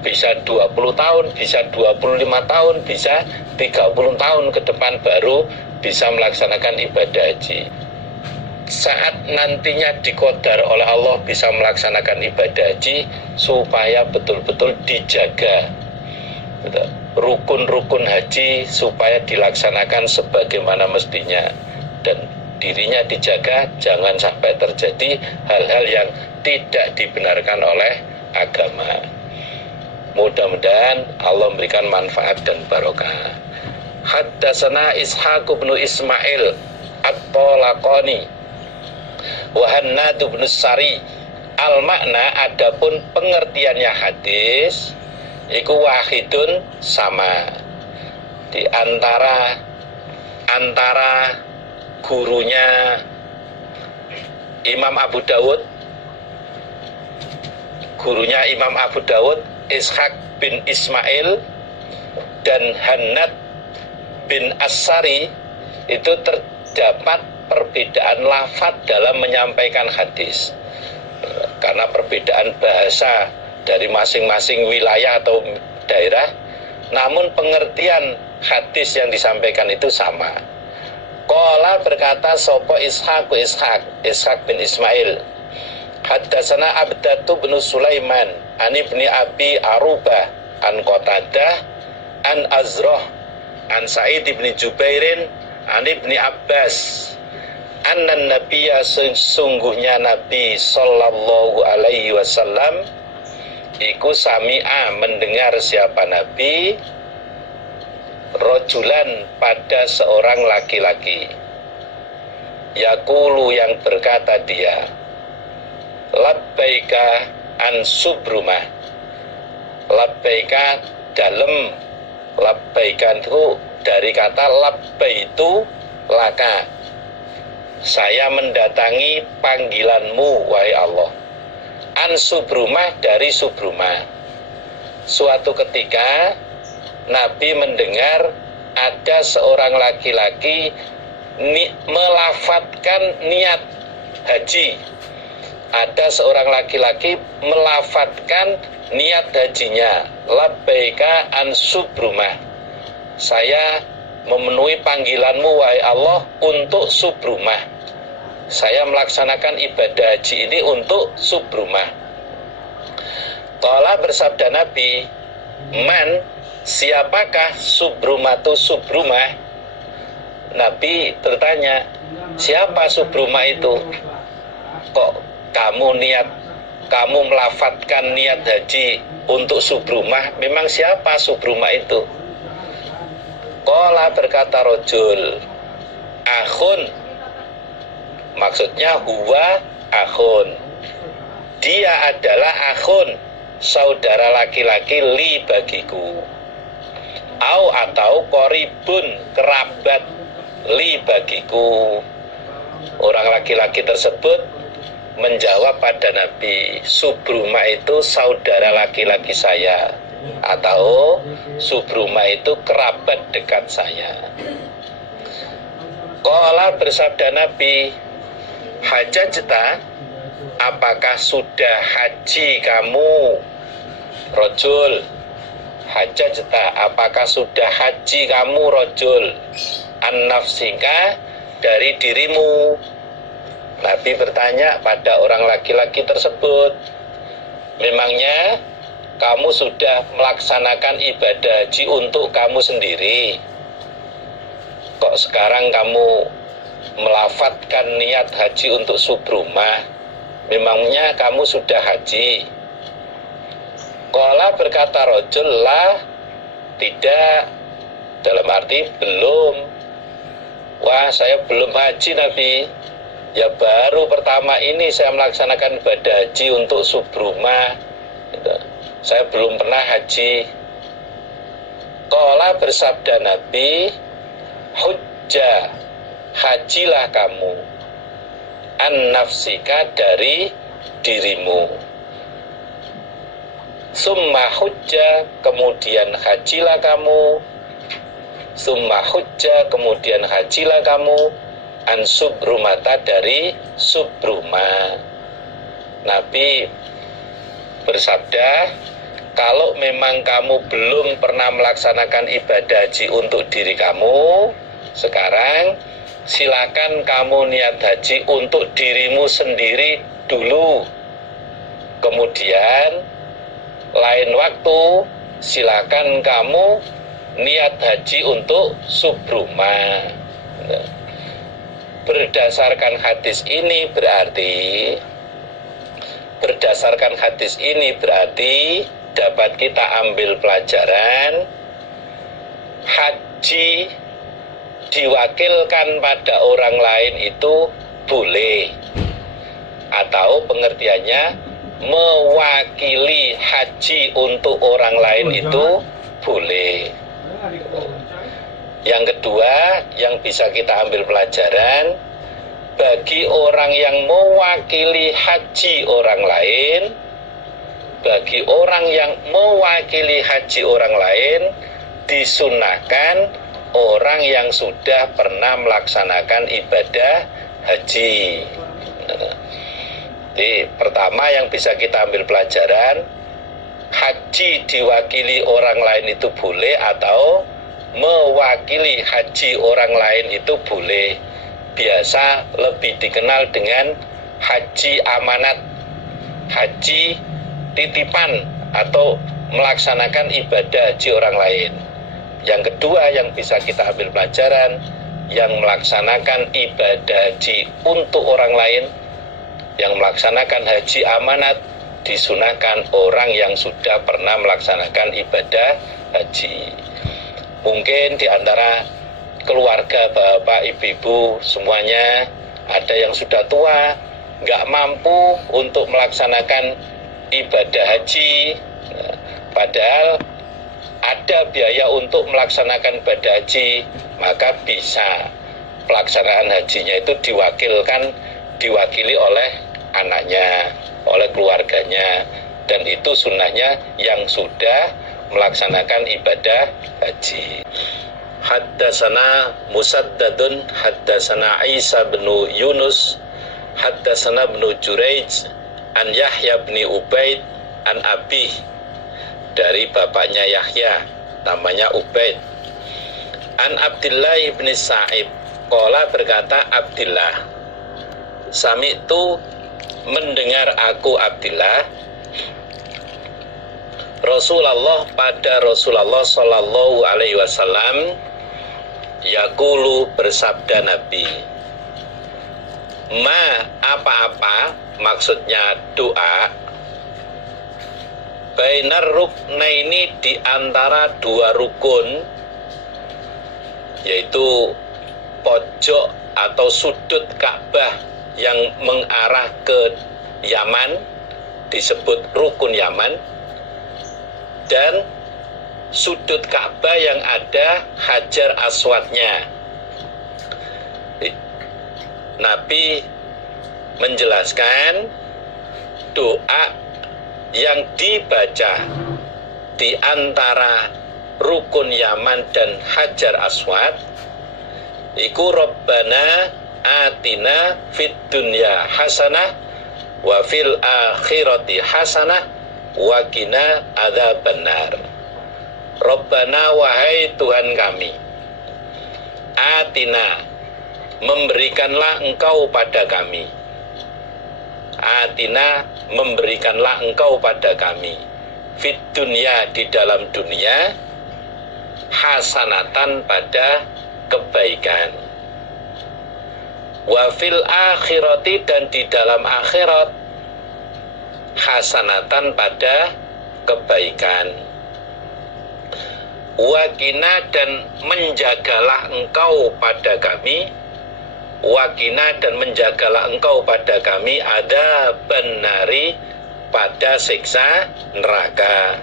Bisa 20 tahun, bisa 25 tahun, bisa 30 tahun ke depan baru bisa melaksanakan ibadah haji. Saat nantinya diqadar oleh Allah bisa melaksanakan ibadah haji, supaya betul-betul dijaga rukun-rukun haji supaya dilaksanakan sebagaimana mestinya, dan dirinya dijaga jangan sampai terjadi hal-hal yang tidak dibenarkan oleh agama. Mudah-mudahan Allah memberikan manfaat dan barokah. Haddatsana Ishaq bin Ismail At-Talaqani wa Hannad bin Sari. Al-makna, adapun pengertiannya hadis iku wahidun, sama di antara gurunya Imam Abu Dawud, Ishaq bin Ismail, dan Hannad bin As-Sari, itu terdapat perbedaan lafaz dalam menyampaikan hadis. Karena perbedaan bahasa dari masing-masing wilayah atau daerah, namun pengertian hadis yang disampaikan itu sama. Qala, berkata sopo Ishaq bin Ismail, haddatsana Abdatu bin Sulaiman an ibni Abi Arubah an Qatadah an Azrah an Sa'id ibn Jubairin an ibni Abbas annan nabiyya, sungguhnya Nabi sallallahu alaihi wasallam iku sami'a, mendengar siapa Nabi, rojulan, pada seorang laki-laki, yaqulu, yang berkata dia, labbaika an subrumah. Labbaika, dalam labbaika itu dari kata labbaitu laka, saya mendatangi panggilanmu wahai Allah. An subrumah, dari subrumah. Suatu ketika Nabi mendengar ada seorang laki-laki melafatkan niat haji. Ada seorang laki-laki melafatkan niat hajinya, labbaika an subrumah, saya memenuhi panggilanmu wahai Allah untuk subrumah, saya melaksanakan ibadah haji ini untuk subrumah. Qala, bersabda Nabi, man, siapakah subrumatu subrumah? Nabi bertanya, siapa subrumah itu? Kok kamu melafatkan niat haji untuk subrumah? Memang siapa subrumah itu? Qala, berkata rojul, akhun, maksudnya huwa akhun, dia adalah akhun, saudara laki-laki, li, bagiku, atau koribun, kerabat, li, bagiku. Orang laki-laki tersebut menjawab pada Nabi, subrumah itu saudara laki-laki saya, atau subrumah itu kerabat dekat saya. Qala, bersabda Nabi, hajajta, apakah sudah haji kamu? Rojul, hajajta, apakah sudah haji kamu? Rojul, an nafsika, dari dirimu. Nabi bertanya pada orang laki-laki tersebut, memangnya kamu sudah melaksanakan ibadah haji untuk kamu sendiri? kok sekarang kamu melafatkan niat haji untuk subrumah? Memangnya kamu sudah haji? Qala berkata rajul, la, tidak, dalam arti belum. Wah, saya belum haji Nabi. Ya baru pertama ini saya melaksanakan ibadah haji untuk subrumah. Saya belum pernah haji. Qala bersabda Nabi, hujjah, hajilah kamu, an nafsika, dari dirimu. Summa hujjah, kemudian hajilah kamu. Summa hujjah, kemudian hajilah kamu, an subrumata, dari subrumah. Nabi bersabda, kalau memang kamu belum pernah melaksanakan ibadah haji untuk diri kamu, sekarang silakan kamu niat haji untuk dirimu sendiri dulu. Kemudian lain waktu silakan kamu niat haji untuk subrumah. Berdasarkan hadis ini berarti dapat kita ambil pelajaran haji diwakilkan pada orang lain itu boleh, atau pengertiannya mewakili haji untuk orang lain itu boleh. Yang kedua yang bisa kita ambil pelajaran, bagi orang yang mewakili haji orang lain, disunahkan orang yang sudah pernah melaksanakan ibadah haji. Jadi pertama yang bisa kita ambil pelajaran, haji diwakili orang lain itu boleh, atau mewakili haji orang lain itu boleh. Biasa lebih dikenal dengan haji amanat, haji titipan, atau melaksanakan ibadah haji orang lain. Yang kedua yang bisa kita ambil pelajaran, yang melaksanakan ibadah haji untuk orang lain, yang melaksanakan haji amanat, disunahkan orang yang sudah pernah melaksanakan ibadah haji. Mungkin di antara keluarga bapak ibu-ibu semuanya ada yang sudah tua, nggak mampu untuk melaksanakan ibadah haji, padahal ada biaya untuk melaksanakan ibadah haji, maka bisa pelaksanaan hajinya itu diwakili oleh anaknya, oleh keluarganya, dan itu sunnahnya yang sudah melaksanakan ibadah haji. Haddasana Musaddadun haddasana Isa bin Yunus haddasana bin Juraij an Yahya bin Ubaid an Abi, dari bapaknya Yahya namanya Ubaid, an Abdillah bin Sa'ib qala, berkata Abdillah, sami'tu, mendengar aku Abdillah, Rasulullah, pada Rasulullah sallallahu alaihi wasallam, yaqulu, bersabda Nabi, ma, apa-apa, maksudnya doa, bainar ruknaini, di antara dua rukun, yaitu pojok atau sudut Ka'bah yang mengarah ke Yaman disebut rukun Yaman, dan sudut Ka'bah yang ada Hajar Aswadnya. Nabi menjelaskan doa yang dibaca di antara rukun Yaman dan Hajar Aswad iku Rabbana atina fid dunya hasanah wa fil akhirati hasanah wa qina adzabannar. Rabbana, wahai Tuhan kami, atina, memberikanlah engkau pada kami, atina, memberikanlah engkau pada kami, fit dunya, di dalam dunia, hasanatan, pada kebaikan. Wa fil akhirati, dan di dalam akhirat, hasanatan, pada kebaikan. Wakina, dan menjagalah engkau pada kami, wakina, dan menjagalah engkau pada kami, ada benari, pada siksa neraka.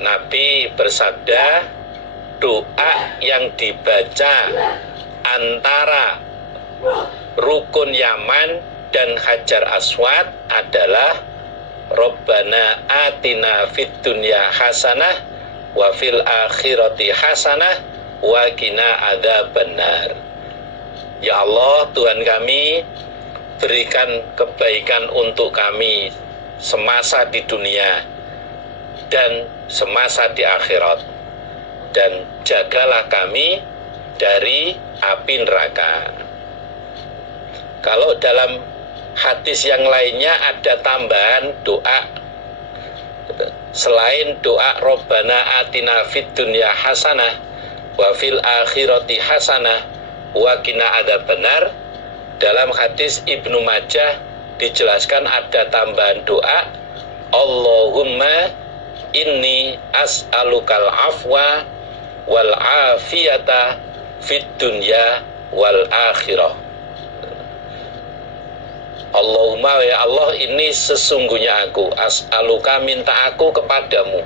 Nabi bersabda, doa yang dibaca antara rukun Yaman dan Hajar Aswad adalah Rabbana atina fid dunya hasanah wa fil akhirati hasanah wa qina adzabannar. Ya Allah, Tuhan kami, berikan kebaikan untuk kami semasa di dunia dan semasa di akhirat, dan jagalah kami dari api neraka. Kalau dalam hadis yang lainnya ada tambahan doa selain doa Rabbana atina fid dunya hasanah wa fil akhirati hasanah wa qina adzabannar. Dalam hadis Ibnu Majah dijelaskan ada tambahan doa, Allahumma inni as'alukal afwa wal afiyata fid dunya wal akhirah. Allahumma, ya Allah, ini sesungguhnya aku as'aluka, minta aku kepadamu,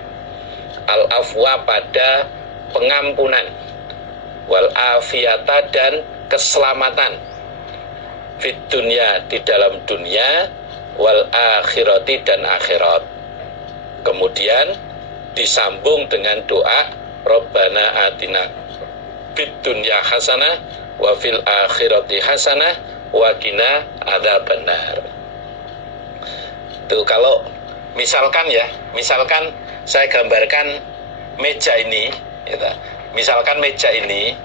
al afwa, pada pengampunan, wal afiyata, dan keselamatan, fid dunya, di dalam dunia, wal akhirati, dan akhirat. Kemudian disambung dengan doa Rabbana atina fid dunya hasanah wa fil akhirati hasanah wa qina adzabannar. Tuh, kalau misalkan saya gambarkan meja ini, gitu. Misalkan meja ini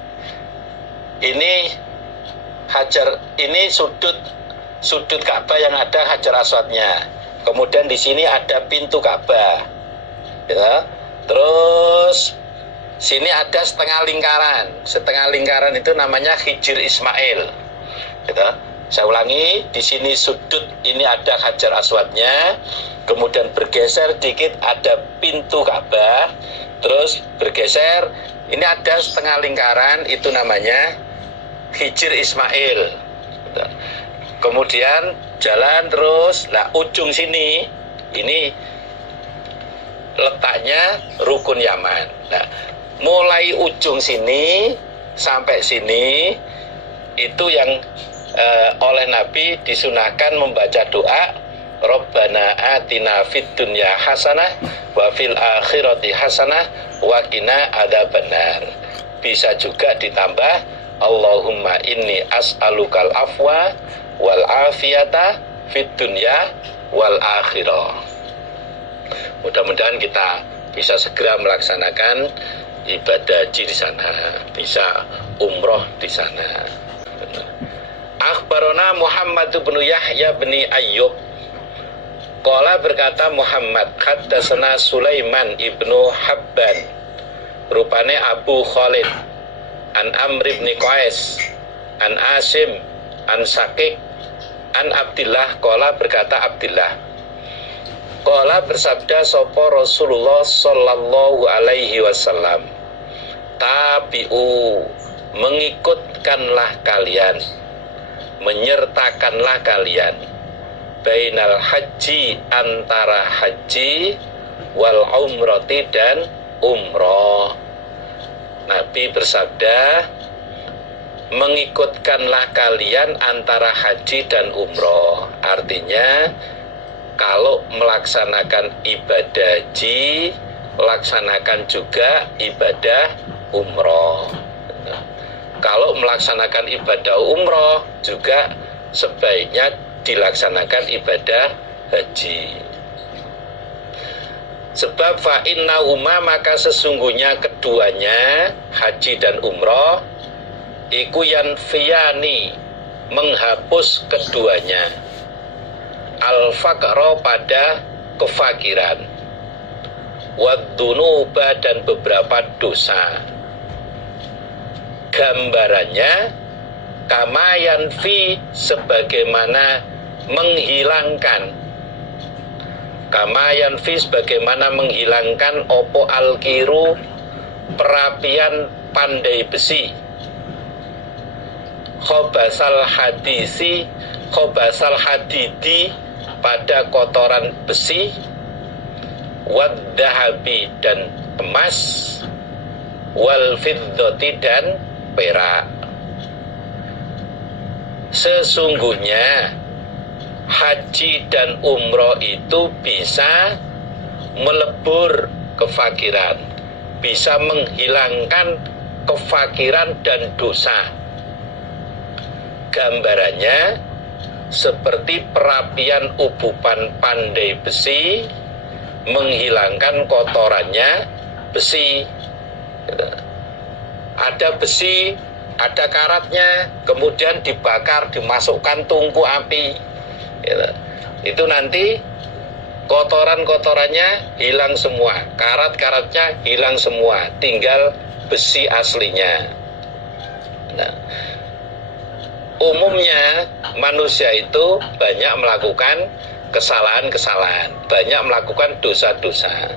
hajar, ini sudut Ka'bah yang ada Hajar Aswadnya. Kemudian di sini ada pintu Ka'bah, gitu. Terus sini ada setengah lingkaran itu namanya Hijr Ismail, gitu. Saya ulangi, di sini sudut ini ada Hajar Aswadnya, kemudian bergeser dikit ada pintu Ka'bah, terus bergeser ini ada setengah lingkaran, itu namanya Hijr Ismail, gitu. Kemudian jalan terus, lah ujung sini ini letaknya rukun Yaman. Nah, mulai ujung sini sampai sini itu yang oleh Nabi disunahkan membaca doa Rabbana atina fid dunya hasanah wa fil akhirati hasanah wa qina adzabannar. Bisa juga ditambah Allahumma inni as'alukal afwa wal afiyata fid dunya wal akhirah. Mudah-mudahan kita bisa segera melaksanakan ibadah haji di sana, bisa umroh di sana. Akhbarona Muhammad bin Yahya bin Ayyub. Qala, berkata Muhammad, haddatsana Sulaiman ibnu Habban, rupane Abu Khalid, an Amr bin Qais, an Asim, an Sakik, an Abdillah. Qala, berkata Abdillah, qala, bersabda sapa Rasulullah sallallahu alaihi wasallam, tabi'u, mengikutkanlah kalian, menyertakanlah kalian, bainal haji, antara haji, wal umrati, dan umroh. Nabi bersabda, mengikutkanlah kalian antara haji dan umroh. Artinya, kalau melaksanakan ibadah haji, laksanakan juga ibadah umroh. Kalau melaksanakan ibadah umroh, juga sebaiknya dilaksanakan ibadah haji. Sebab fa'innahuma, maka sesungguhnya keduanya, haji dan umroh, iku yanfiyani, menghapus keduanya, al-faqra, pada kefakiran, wad-dunuba, dan beberapa dosa. gambarannya kama yanfi, sebagaimana menghilangkan, kama yanfi, sebagaimana menghilangkan opo alkiru, perapian pandai besi, khobasal hadisi, khobasal hadidi, pada kotoran besi, waddahabi, dan emas, wal fiddoti, dan perak. Sesungguhnya haji dan umroh itu bisa melebur kefakiran, bisa menghilangkan kefakiran dan dosa. Gambarannya seperti perapian ubupan pandai besi menghilangkan kotorannya besi. Ada besi, ada karatnya, kemudian dibakar, dimasukkan tungku api, itu nanti kotoran-kotorannya hilang semua, karat-karatnya hilang semua, tinggal besi aslinya. Nah, umumnya manusia itu banyak melakukan kesalahan-kesalahan, banyak melakukan dosa-dosa.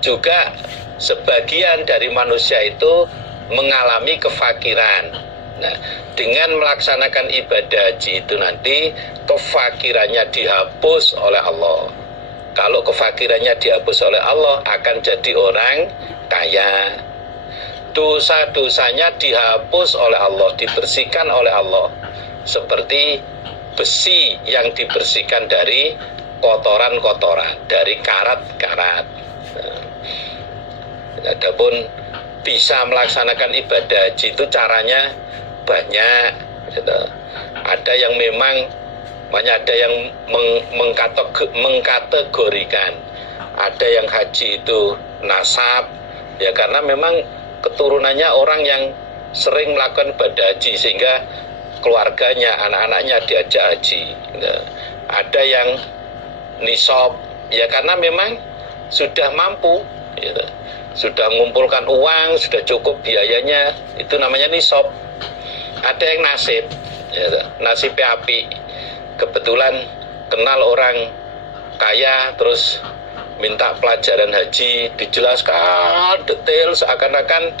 Juga sebagian dari manusia itu mengalami kefakiran. Nah, dengan melaksanakan ibadah haji itu nanti kefakirannya dihapus oleh Allah. Kalau kefakirannya dihapus oleh Allah, akan jadi orang kaya. Dosa-dosanya dihapus oleh Allah, dibersihkan oleh Allah, seperti besi yang dibersihkan dari kotoran-kotoran, dari karat-karat. Adapun bisa melaksanakan ibadah haji itu caranya banyak, gitu. Ada yang memang banyak, ada yang mengkategorikan. Ada yang haji itu nasab, ya karena memang keturunannya orang yang sering melakukan ibadah haji sehingga keluarganya, anak-anaknya diajak haji. Gitu. Ada yang nisab, ya karena memang sudah mampu, gitu. Sudah mengumpulkan uang, sudah cukup biayanya, itu namanya nisab. Ada yang nasib, ya, nasib api, kebetulan kenal orang kaya, terus minta pelajaran haji, dijelaskan detail seakan-akan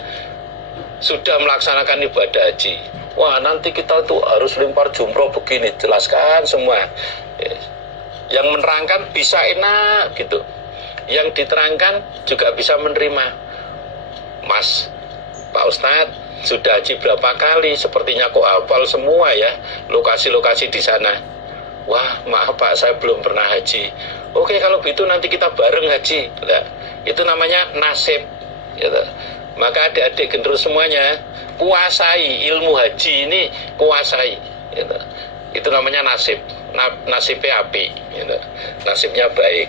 sudah melaksanakan ibadah haji. Wah, nanti kita tuh harus lempar jumroh begini, jelaskan semua. Yang menerangkan bisa enak gitu, yang diterangkan juga bisa menerima. Mas, Pak Ustadz sudah haji berapa kali? Sepertinya kok hafal semua ya lokasi-lokasi di sana. Wah, maaf Pak, saya belum pernah haji. Oke, kalau gitu nanti kita bareng haji. Nah, itu namanya nasib, gitu. Maka adik-adik generus semuanya kuasai ilmu haji ini, kuasai, gitu. Itu namanya nasib. Nasibnya api, gitu. Nasibnya baik.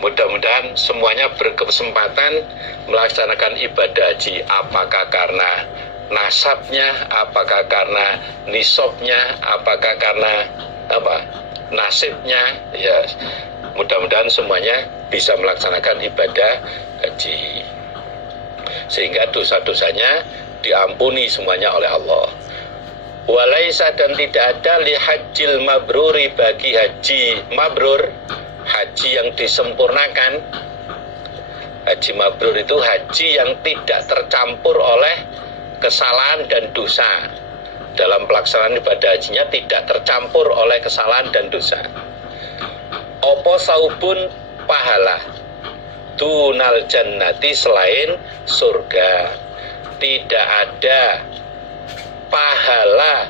Mudah-mudahan semuanya berkesempatan melaksanakan ibadah haji, apakah karena nasabnya, apakah karena nisabnya, apakah karena nasibnya, ya mudah-mudahan semuanya bisa melaksanakan ibadah haji sehingga dosa-dosanya diampuni semuanya oleh Allah. Walaisa, dan tidak ada li hajjil mabruri, bagi haji mabrur, haji yang disempurnakan. Haji mabrur itu haji yang tidak tercampur oleh kesalahan dan dosa. Dalam pelaksanaan ibadah hajinya tidak tercampur oleh kesalahan dan dosa. Opo saubun, pahala, dunal jannati, selain surga. Tidak ada pahala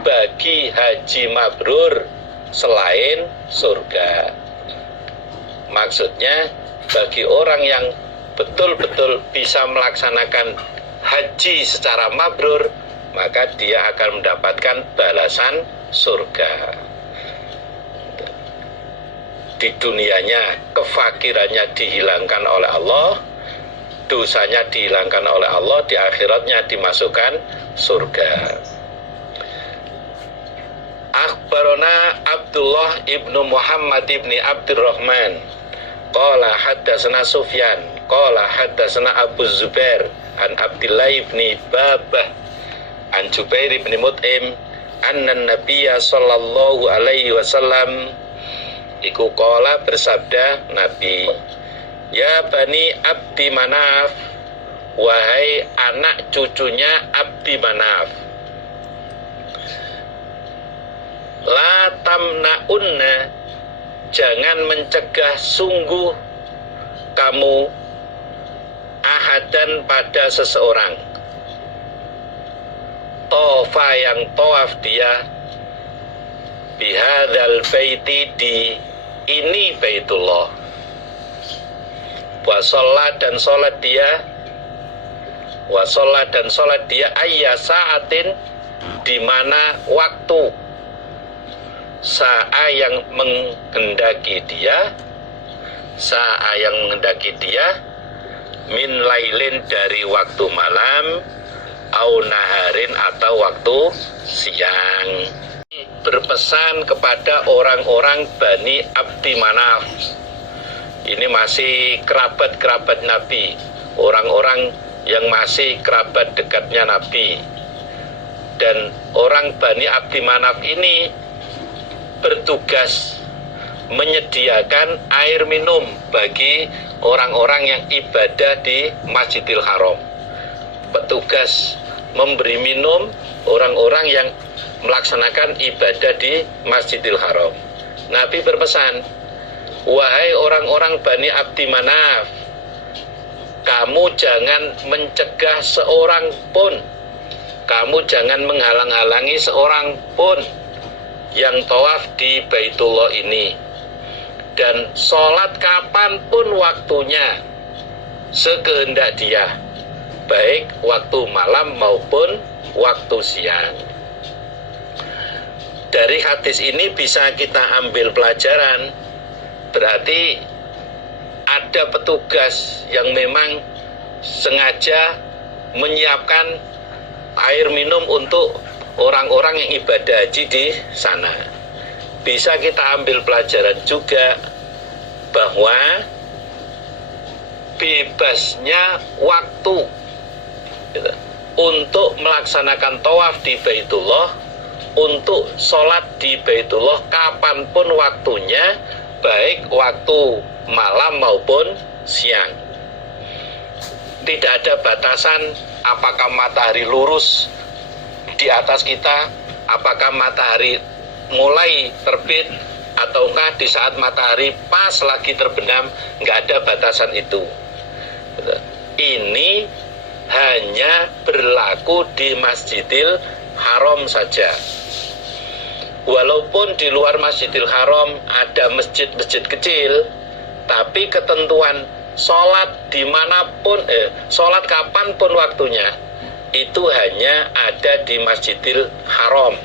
bagi haji mabrur selain surga. Maksudnya bagi orang yang betul-betul bisa melaksanakan haji secara mabrur, maka dia akan mendapatkan balasan surga. Di dunianya kefakirannya dihilangkan oleh Allah, dosanya dihilangkan oleh Allah, di akhiratnya dimasukkan surga. Akhbarona Abdullah ibnu Muhammad ibni Abdurrahman qala haddatsana Sufyan qala haddatsana Abu Zubair an Abdullah ibn Babah an Jubair ibn Mut'im anna Nabiyya sallallahu alaihi wasallam iku qala bersabda Nabi, ya Bani Abdi Manaf, wahai anak cucunya Abdi Manaf, la tamna'unna, jangan mencegah sungguh kamu ahadan pada seseorang, tofa yang tawaf dia, bihadzal baiti, di ini Baitullah, wa sholat dan sholat dia, wa sholat dan sholat dia, ayya sa'atin, di mana waktu, sa'a yang menghendaki dia, sa'a yang menghendaki dia, min lailin, dari waktu malam, au naharin, atau waktu siang. Berpesan kepada orang-orang Bani Abdi Manaf, ini masih kerabat-kerabat Nabi, orang-orang yang masih kerabat dekatnya Nabi. Dan orang Bani Abdi Manaf ini bertugas menyediakan air minum bagi orang-orang yang ibadah di Masjidil Haram. Petugas memberi minum orang-orang yang melaksanakan ibadah di Masjidil Haram. Nabi berpesan, wahai orang-orang Bani Abdi Manaf, kamu jangan mencegah seorang pun, kamu jangan menghalang-halangi seorang pun yang tawaf di Baitullah ini, dan sholat kapanpun waktunya, sekehendak dia, baik waktu malam maupun waktu siang. Dari hadis ini bisa kita ambil pelajaran, berarti ada petugas yang memang sengaja menyiapkan air minum untuk orang-orang yang ibadah haji di sana. Bisa kita ambil pelajaran juga bahwa bebasnya waktu gitu, untuk melaksanakan tawaf di Baitullah, untuk sholat di Baitullah kapanpun waktunya, baik waktu malam maupun siang. Tidak ada batasan apakah matahari lurus di atas kita, apakah matahari mulai terbit, ataukah di saat matahari pas lagi terbenam, nggak ada batasan itu. Ini hanya berlaku di Masjidil Haram saja. Walaupun di luar Masjidil Haram ada masjid-masjid kecil, tapi ketentuan sholat dimanapun, sholat kapanpun waktunya, itu hanya ada di Masjidil Haram.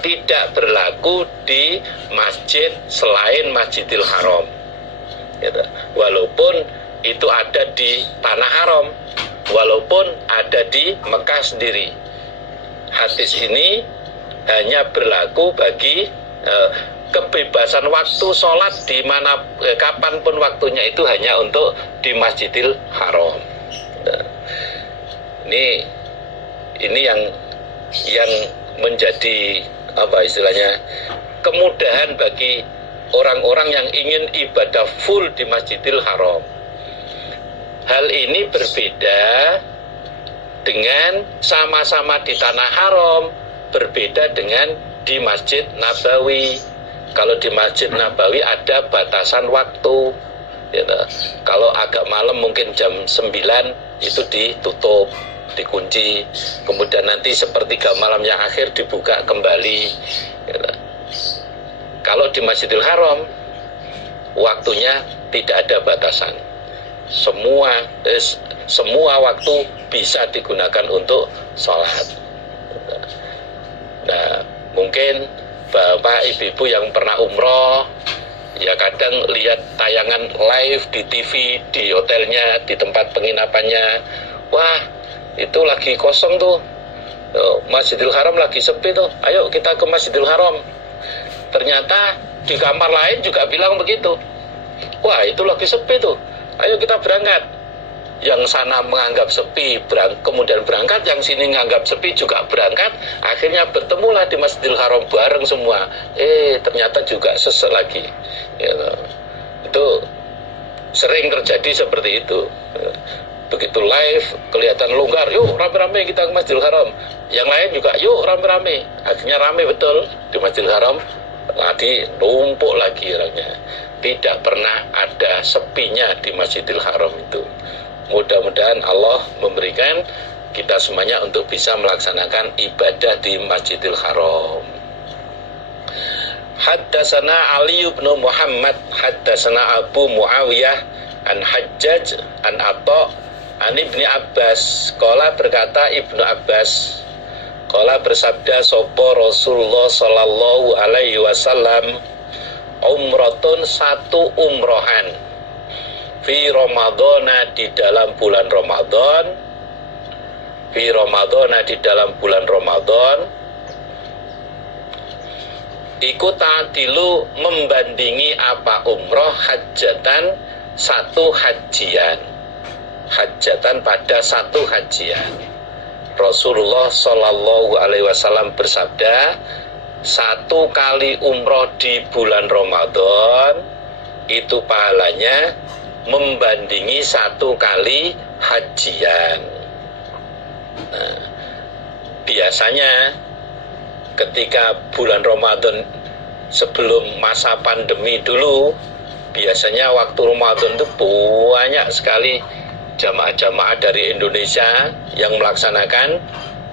Tidak berlaku di masjid selain Masjidil Haram. Gitu. Walaupun itu ada di Tanah Haram, walaupun ada di Mekah sendiri. Hadis ini hanya berlaku bagi kebebasan waktu sholat di mana kapanpun waktunya, itu hanya untuk di Masjidil Haram. Ini yang menjadi apa istilahnya, kemudahan bagi orang-orang yang ingin ibadah full di Masjidil Haram. Hal ini berbeda dengan sama-sama di Tanah Haram, berbeda dengan di Masjid Nabawi. Kalau di Masjid Nabawi ada batasan waktu, gitu. Kalau agak malam mungkin jam 9 itu ditutup, dikunci, kemudian nanti sepertiga malam yang akhir dibuka kembali, gitu. Kalau di Masjidil Haram waktunya tidak ada batasan, semua waktu bisa digunakan untuk sholat. Nah, mungkin bapak ibu-ibu yang pernah umroh ya kadang lihat tayangan live di TV, di hotelnya, di tempat penginapannya, wah itu lagi kosong tuh, Masjidil Haram lagi sepi tuh, ayo kita ke Masjidil Haram. Ternyata di kamar lain juga bilang begitu, wah itu lagi sepi tuh, ayo kita berangkat. Yang sana menganggap sepi, kemudian berangkat, yang sini menganggap sepi juga berangkat, akhirnya bertemulah di Masjidil Haram bareng semua. Ternyata juga sesek lagi. Gitu. Itu sering terjadi seperti itu. Begitu live, kelihatan longgar, yuk rame-rame kita ke Masjidil Haram. Yang lain juga, yuk rame-rame. Akhirnya rame betul di Masjidil Haram. Tadi numpuk lagi orangnya. Tidak pernah ada sepinya di Masjidil Haram itu. Mudah-mudahan Allah memberikan kita semuanya untuk bisa melaksanakan ibadah di Masjidil Haram. Haddatsana Ali bin Muhammad, haddatsana Abu Muawiyah an Hajjaj an Atha an Ibnu Abbas. Qala berkata Ibnu Abbas, qala bersabda sapa Rasulullah sallallahu alaihi wasallam, umratun satu umrohan fi Ramadhana di dalam bulan Ramadan, fi Ramadhana di dalam bulan Ramadan, iku ta'dilu membandingi apa umroh hajatan satu hajian, hajatan pada satu hajian. Rasulullah Shallallahu Alaihi Wasallam bersabda, satu kali umroh di bulan Ramadan itu pahalanya membandingi satu kali hajian. Nah, biasanya ketika bulan Ramadan sebelum masa pandemi dulu, biasanya waktu Ramadan itu banyak sekali jamaah-jamaah dari Indonesia yang melaksanakan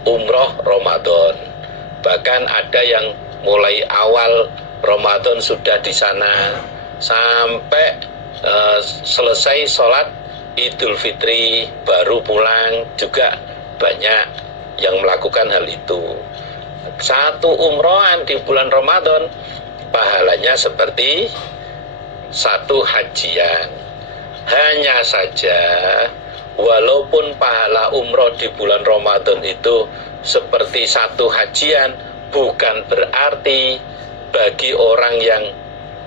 umroh Ramadan. Bahkan ada yang mulai awal Ramadan sudah di sana sampai selesai sholat Idul Fitri baru pulang, juga banyak yang melakukan hal itu. Satu umrohan di bulan Ramadan pahalanya seperti satu hajian. Hanya saja walaupun pahala umroh di bulan Ramadan itu seperti satu hajian, bukan berarti bagi orang yang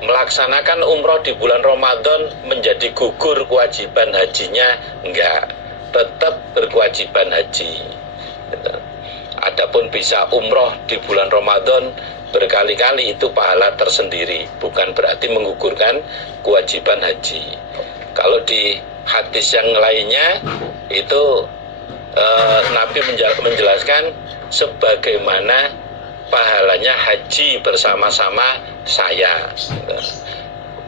melaksanakan umroh di bulan Ramadan menjadi gugur kewajiban hajinya. Enggak, tetap berkewajiban haji. Adapun bisa umroh di bulan Ramadan berkali-kali, itu pahala tersendiri, bukan berarti menggugurkan kewajiban haji. Kalau di hadis yang lainnya itu Nabi menjelaskan sebagaimana pahalanya haji bersama-sama saya.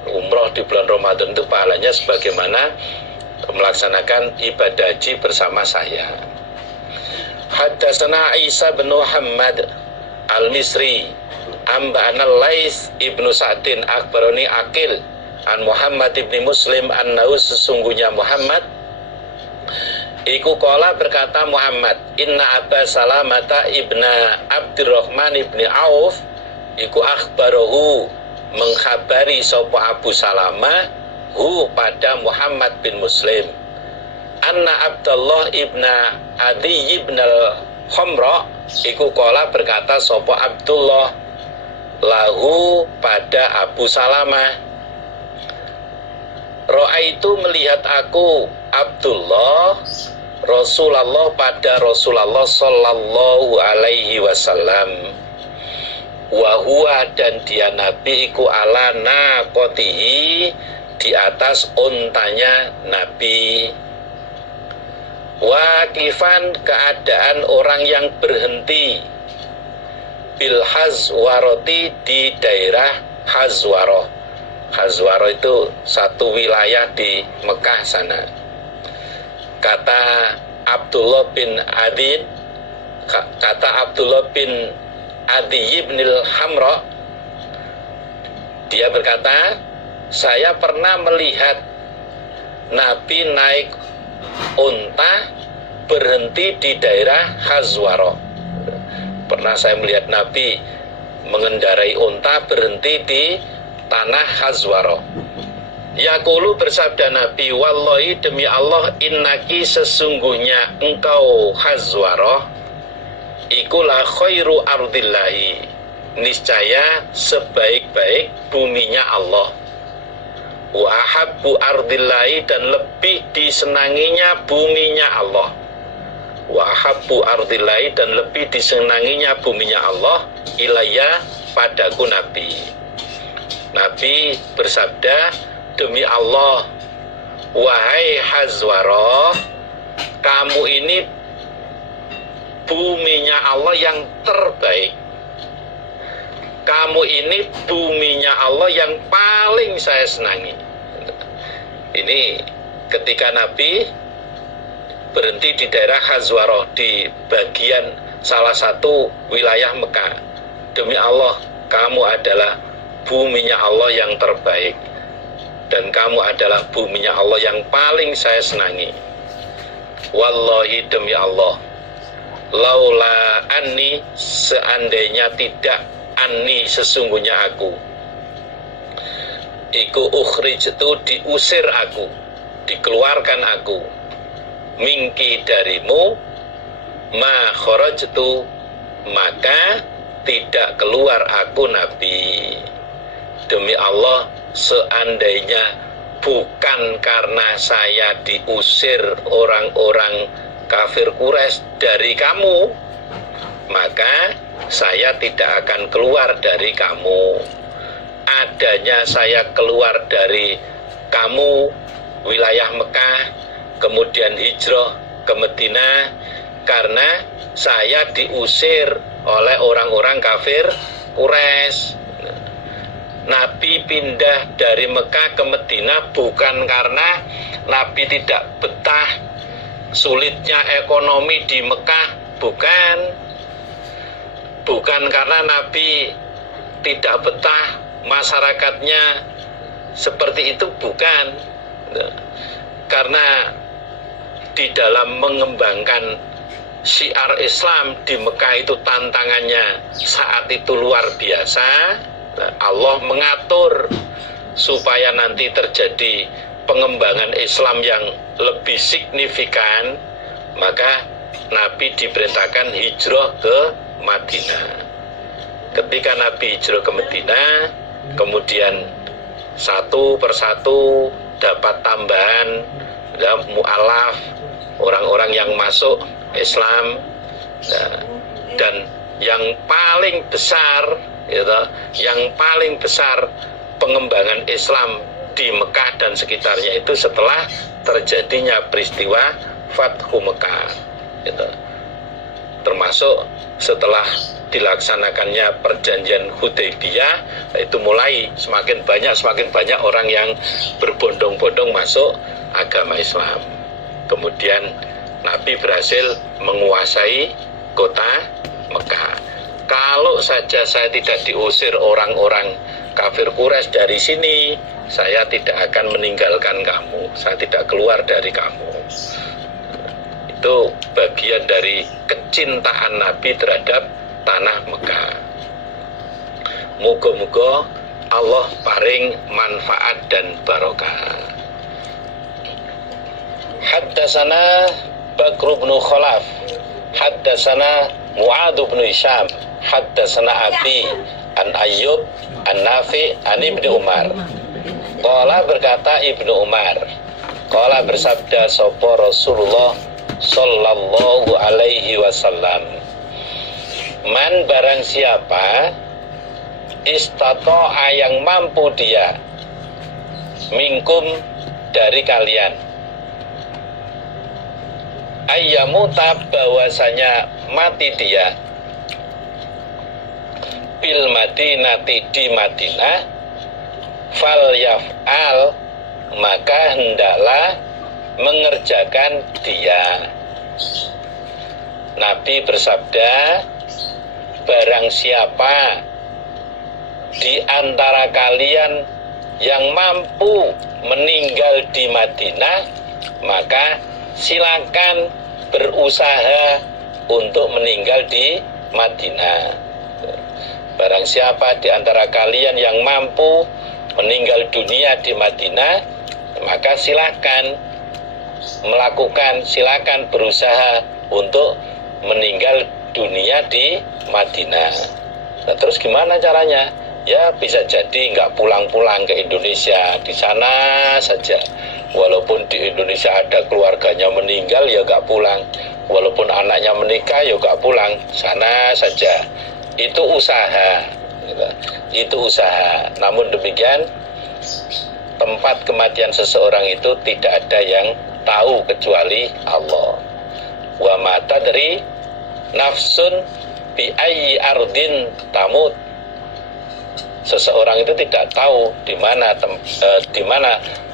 Umroh di bulan Ramadan itu pahalanya sebagaimana melaksanakan ibadah haji bersama saya. Haddatsana Isa bin Muhammad al-Misri amba'ana Lais ibnu Sa'din akhbarani Aqil an Muhammad ibni Muslim annahu sesungguhnya Muhammad iku qala berkata Muhammad, inna Aba Salamata ibna Abdurrahman ibni Auf iku akhbarahu mengkhabari sapa Abu Salamah hu pada Muhammad bin Muslim, anna Abdullah ibna Adi ibn al-Khamra iku qala berkata sapa Abdullah lahu pada Abu Salamah, ra'aitu melihat aku Abdullah Rasulullah pada Rasulullah Sallallahu Alaihi Wasallam, wa huwa dan dia Nabi iku ala naqatihi di atas untanya Nabi, waqifan keadaan orang yang berhenti, bil Hazwaroti di daerah Hazwaroh. Hazwaroh itu satu wilayah di Mekah sana. Kata Abdullah bin Adi ibn al-Hamra, dia berkata, saya pernah melihat Nabi naik unta berhenti di daerah Hazwaroh. Pernah saya melihat Nabi mengendarai unta berhenti di tanah Hazwaroh. Yaqulu bersabda Nabi, wallahi demi Allah, innaki sesungguhnya engkau Hazwaroh iku la khairu ardillahi, niscaya sebaik-baik buminya Allah. wa ahabbu ardillahi, dan lebih disenanginya buminya Allah. Wa ahabbu ardillahi, dan lebih disenanginya buminya Allah, ilayya, padaku Nabi. Nabi bersabda, demi Allah, wahai Hazwarah, kamu ini buminya Allah yang terbaik. Kamu ini buminya Allah yang paling saya senangi. Ini ketika Nabi berhenti di daerah Hazwarah, di bagian salah satu wilayah Mekah. Demi Allah, kamu adalah buminya Allah yang terbaik, dan kamu adalah buminya Allah yang paling saya senangi. Wallahi, demi Allah, laula anni, seandainya tidak anni, sesungguhnya aku, iku ukhrijtu, diusir aku, dikeluarkan aku, mingki darimu, ma kharajtu, maka tidak keluar aku Nabi. Demi Allah, seandainya bukan karena saya diusir orang-orang kafir Quraisy dari kamu, maka saya tidak akan keluar dari kamu. Adanya saya keluar dari kamu, wilayah Mekah, kemudian hijrah ke Madinah, karena saya diusir oleh orang-orang kafir Quraisy. Nabi pindah dari Mekah ke Madinah bukan karena Nabi tidak betah sulitnya ekonomi di Mekah, bukan. Bukan karena Nabi tidak betah masyarakatnya seperti itu, bukan. Karena di dalam mengembangkan syiar Islam di Mekah itu tantangannya saat itu luar biasa. Allah mengatur supaya nanti terjadi pengembangan Islam yang lebih signifikan, maka Nabi diperintahkan hijrah ke Madinah. Ketika Nabi hijrah ke Madinah, kemudian satu persatu dapat tambahan mu'alaf, orang-orang yang masuk Islam, dan yang paling besar, yang paling besar pengembangan Islam di Mekah dan sekitarnya itu setelah terjadinya peristiwa Fathu Mekah, termasuk setelah dilaksanakannya perjanjian Hudaybiyah, itu mulai semakin banyak orang yang berbondong-bondong masuk agama Islam. Kemudian Nabi berhasil menguasai kota Mekah. Kalau saja saya tidak diusir orang-orang kafir Quraisy dari sini, saya tidak akan meninggalkan kamu, saya tidak keluar dari kamu. Itu bagian dari kecintaan Nabi terhadap tanah Mekah. Muga-muga Allah paring manfaat dan barokah. Haddasana Bakr bin Khalaf, haddasana Mu'adz bin Hisham, haddasana Abi an Ayyub an Nafi an Ibnu Umar. Qala, berkata Ibnu Umar, qala, bersabda sapa Rasulullah sallallahu alaihi wasallam, man, barang siapa istata'a, yang mampu dia, minkum, dari kalian, ayyamuta, bahwasanya mati dia, bil Madinati, di Madinah, fal yaf'al, maka hendaklah mengerjakan dia. Nabi bersabda, barang siapa di antara kalian yang mampu meninggal di Madinah, maka silakan berusaha untuk meninggal di Madinah. Barang siapa di antara kalian yang mampu meninggal dunia di Madinah, maka silakan melakukan, silakan berusaha untuk meninggal dunia di Madinah. Nah, terus gimana caranya? ya bisa jadi nggak pulang-pulang ke Indonesia, di sana saja. Walaupun di Indonesia ada keluarganya meninggal, ya nggak pulang. Walaupun anaknya menikah, ya nggak pulang, sana saja. Itu usaha, gitu. Itu usaha. Namun demikian, tempat kematian seseorang itu tidak ada yang tahu kecuali Allah. Wa ma tadri nafsun bi ayyi ardin tamut. Seseorang itu tidak tahu di mana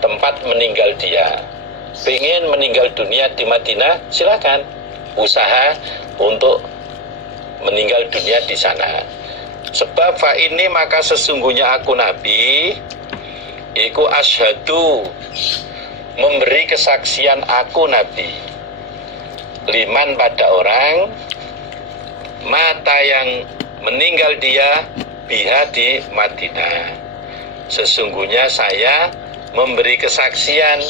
tempat meninggal dia. Pengen meninggal dunia di Madinah, silakan usaha untuk meninggal dunia di sana. Sebab fa ini maka sesungguhnya aku Nabi iku asyhadu, memberi kesaksian aku Nabi, liman pada orang mata yang meninggal dia biha di Madinah. Sesungguhnya saya memberi kesaksian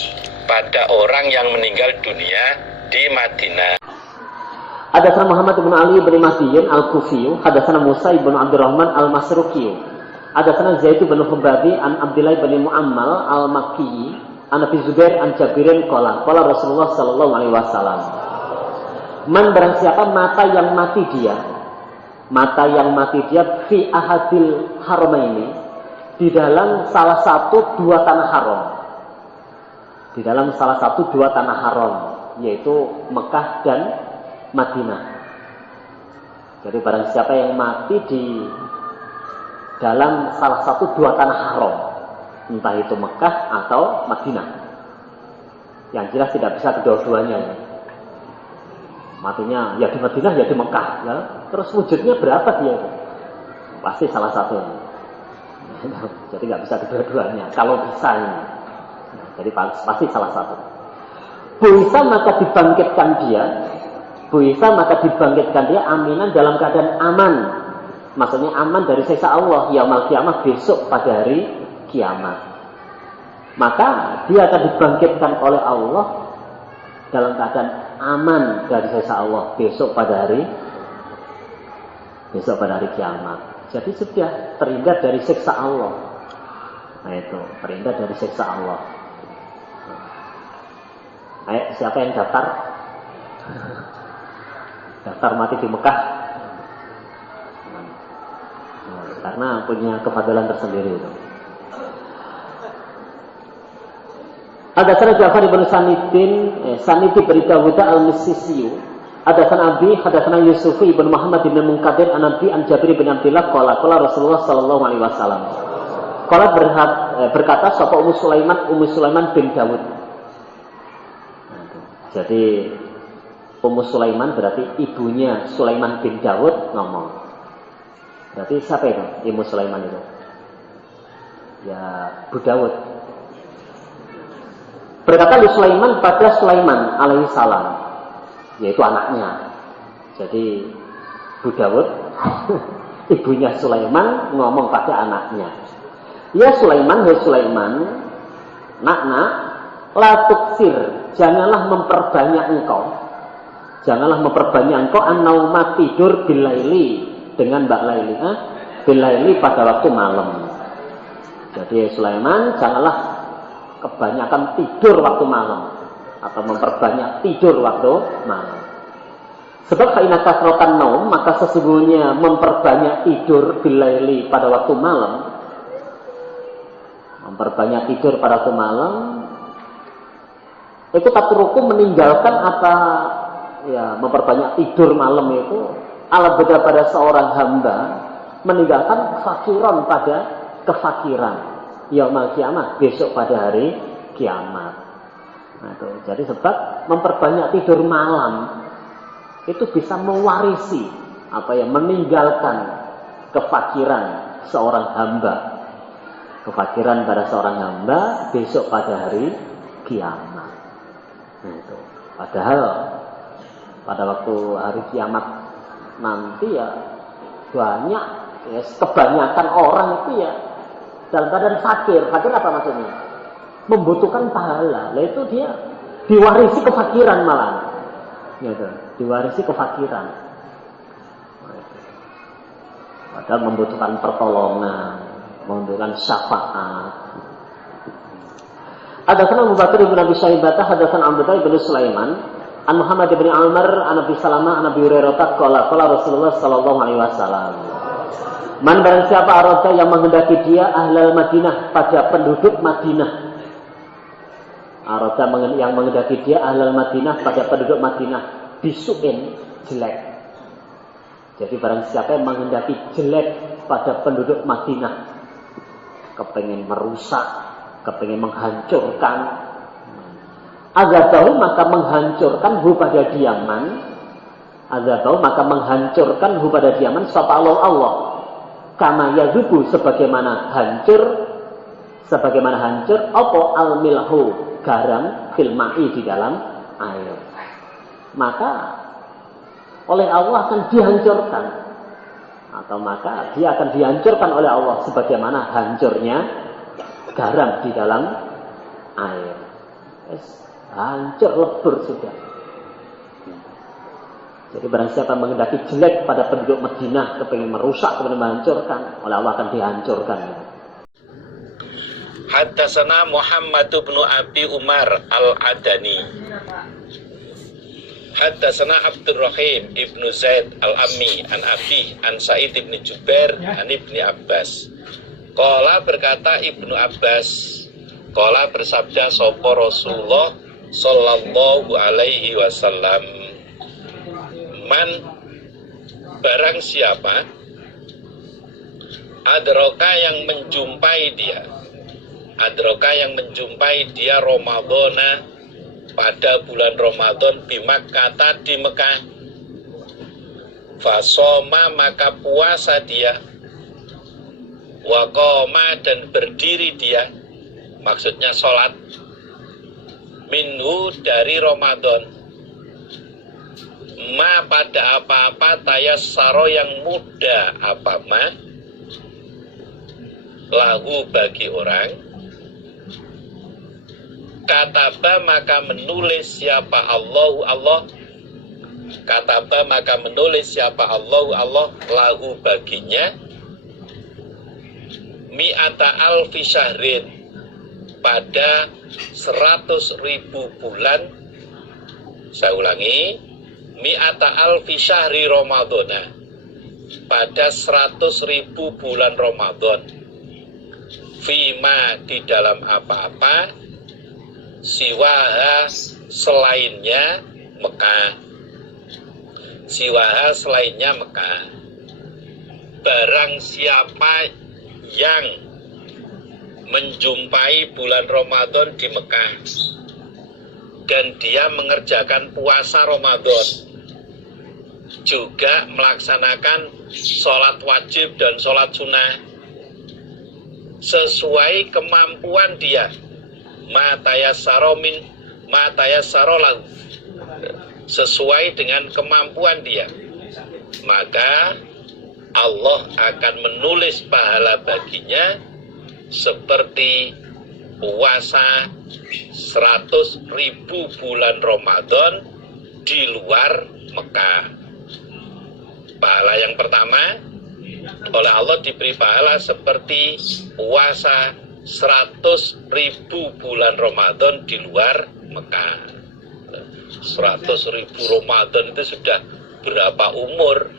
pada orang yang meninggal dunia di Madinah. Hadatsana Muhammad bin Ali bin Mahdiyin al-Kufi, hadatsana Musa bin Abdurrahman al-Masruqi, hadatsana Zaid bin Hubabi an Abdullah bin Muammal al-Makki, an Abi Zubair an Jabirin qala Rasulullah sallallahu alaihi wasallam, man barang siapa mata yang mati dia fi ahadil haramaini, di dalam salah satu dua tanah haram, yaitu Mekah dan Madinah. Jadi barang siapa yang mati di dalam salah satu dua tanah haram, entah itu Mekah atau Madinah, yang jelas tidak bisa kedua-duanya. Matinya ya di Madinah ya di Mekah, ya. Terus wujudnya berapa dia? Pasti salah satu. Jadi nggak bisa kedua-duanya. Kalau bisa ini, jadi pasti salah satu. Buisa maka dibangkitkan dia aminan dalam keadaan aman. Maksudnya aman dari siksa Allah yaumul kiamah, besok pada hari kiamat. Maka dia akan dibangkitkan oleh Allah dalam keadaan aman dari siksa Allah besok pada hari kiamat. Jadi sudah terhindar dari siksa Allah. Nah itu, terhindar dari siksa Allah. Ayo, siapa yang daftar? Daftar mati di Mekah. Karena punya kefadalan tersendiri itu. Hadatsana Ja'far bin Sanidi berita al-Misisiyu. Hadatsana Abi, hadatsana Yusuf bin Muhammad bin Munkadir an Nabi an Jabir bin Abdullah qala Rasulullah sallallahu alaihi wasallam. Qala berkata sapa Ummu Sulaiman bin Dawud. Jadi Ummu Sulaiman berarti ibunya Sulaiman bin Dawud ngomong. Berarti siapa itu? Ummu Sulaiman itu? Ya, Bu Dawud. Berkata Sulaiman pada Sulaiman alaihi salam, yaitu anaknya. Jadi Bu Dawud ibunya Sulaiman ngomong pada anaknya, ya Sulaiman, hai Sulaiman, nak, la tuksir, janganlah memperbanyak engkau an-nauma tidur bilaili, dengan Mbak Laili, bilaili pada waktu malam. Jadi Sulaiman janganlah kebanyakan tidur waktu malam, atau memperbanyak tidur waktu malam. Sebab fa'inna kasratan naum, maka sesungguhnya memperbanyak tidur bilaili pada waktu malam, itu tatruku meninggalkan apa ya, memperbanyak tidur malam itu ala beda pada seorang hamba meninggalkan fakiran pada kefakiran yaumul kiamah, besok pada hari kiamat. Nah, itu. Jadi sebab memperbanyak tidur malam itu bisa mewarisi meninggalkan kefakiran seorang hamba. Kefakiran pada seorang hamba besok pada hari kiamat. Nah, itu. Padahal pada waktu hari kiamat nanti ya banyak, ya, kebanyakan orang itu ya dalam keadaan fakir. Fakir apa maksudnya? Membutuhkan pahala. Lah itu dia diwarisi kefakiran malah. Gitu. Diwarisi kefakiran. Padahal membutuhkan pertolongan. memberikan syafaat. Hadatsana Abu Bakar bin Abi Syaibah, hadatsana Abdullah bin Sulaiman, an Muhammad bin Umar, an Abi Salamah, an Abi Hurairah qala Rasulullah sallallahu alaihi wasallam. Man barang siapa arada yang menghendaki dia ahlal Madinah, pada penduduk Madinah. Arada yang menghendaki dia ahlal Madinah, pada penduduk Madinah, bisuin jelek. Jadi barang siapa yang menghendaki jelek pada penduduk Madinah, kepengen merusak, kepengen menghancurkan, azabahu maka menghancurkan hu pada diaman, azabahu maka menghancurkan hu pada diaman sapa Allah. Kama yazubu sebagaimana hancur apa al-milhu garam fil ma'i di dalam air. Maka oleh Allah akan dihancurkan, atau maka dia akan dihancurkan oleh Allah sebagaimana hancurnya garam di dalam air. Hancur lebur sudah. Jadi barang siapa menghendaki jelek pada penduduk Madinah, kepingin merusak, kepingin menghancurkan, oleh Allah akan dihancurkan. Haddatsana Muhammad bin Abi Umar Al-Adani. Haddatsana Abdurrahim ibnu Zaid Al-Ammi an Abi an Sa'id ibn Jubair an Ibni Abbas. Qala berkata Ibnu Abbas, qala bersabda sapa Rasulullah sallallahu alaihi wasallam, man barang siapa adroka yang menjumpai dia Ramadhana pada bulan Ramadan di Makkah, di Mekah, fasoma maka puasa dia, waqoma dan berdiri dia, maksudnya sholat, minhu dari Ramadan, ma pada apa-apa tayassaro yang mudah apa ma lahu bagi orang, kataba maka menulis siapa Allah kataba maka menulis siapa Allah lahu baginya mi'ata alfi syahrin pada 100.000 bulan. Saya ulangi, mi'ata alfi syahri Ramadhana pada 100.000 bulan Ramadan, fima di dalam apa-apa, siwaha selainnya Mekah, siwaha selainnya Mekah. Barang siapa yang menjumpai bulan Ramadan di Mekah dan dia mengerjakan puasa Ramadan, juga melaksanakan sholat wajib dan sholat sunnah sesuai kemampuan dia, matayassaro lahu, sesuai dengan kemampuan dia, maka Allah akan menulis pahala baginya seperti puasa 100.000 bulan Ramadan di luar Mekah. Pahala yang pertama, oleh Allah diberi pahala seperti puasa 100.000 bulan Ramadan di luar Mekah. 100.000 Ramadan itu sudah berapa umur,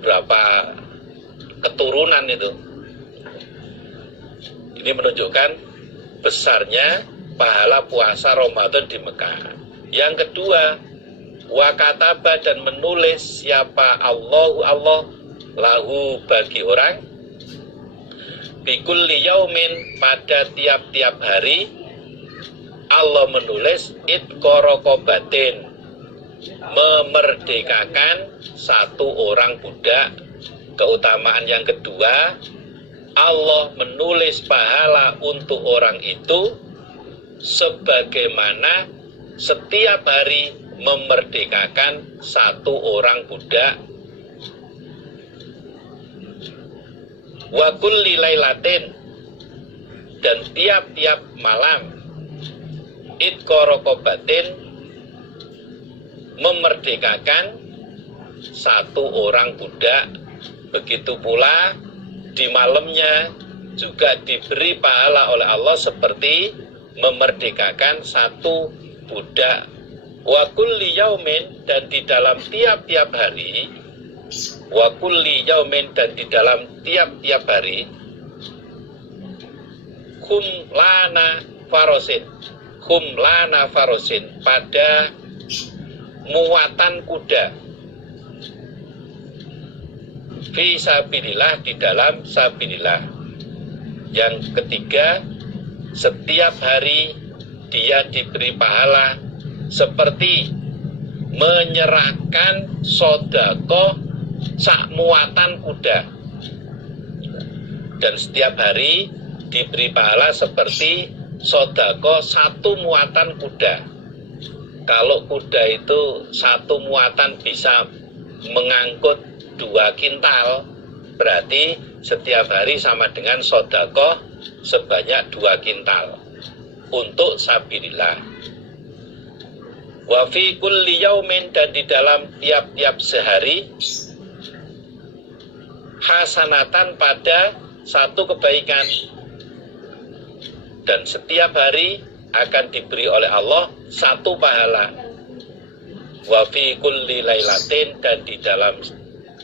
berapa keturunan itu. Ini menunjukkan besarnya pahala puasa Ramadan di Mekah. Yang kedua, wa kataba dan menulis siapa Allah lahu bagi orang, bikulli yaumin pada tiap-tiap hari, Allah menulis itqorokobatin, memerdekakan satu orang budak. Keutamaan yang kedua, Allah menulis pahala untuk orang itu sebagaimana setiap hari memerdekakan satu orang budak. Wa kulli lailatin, dan tiap-tiap malam, itqorokobatin, memerdekakan satu orang budak. Begitu pula di malamnya juga diberi pahala oleh Allah seperti memerdekakan satu budak. Wa kulli yaumin, dan di dalam tiap-tiap hari, wa kulli yaumin, dan di dalam tiap-tiap hari, khumlana farosin, pada muatan kuda, fi sabilillah, di dalam sabilillah. Yang ketiga, setiap hari dia diberi pahala seperti menyerahkan sodako sak muatan kuda. Dan setiap hari diberi pahala seperti sodako satu muatan kuda. Kalau kuda itu satu muatan bisa mengangkut 2 kintal, berarti setiap hari sama dengan sodako sebanyak 2 kintal untuk sabilillah. Wa fi kulli yaumin, dan di dalam tiap-tiap sehari, hasanatan, pada satu kebaikan. Dan setiap hari akan diberi oleh Allah satu pahala. Wa fi kulli lailatin, dan di dalam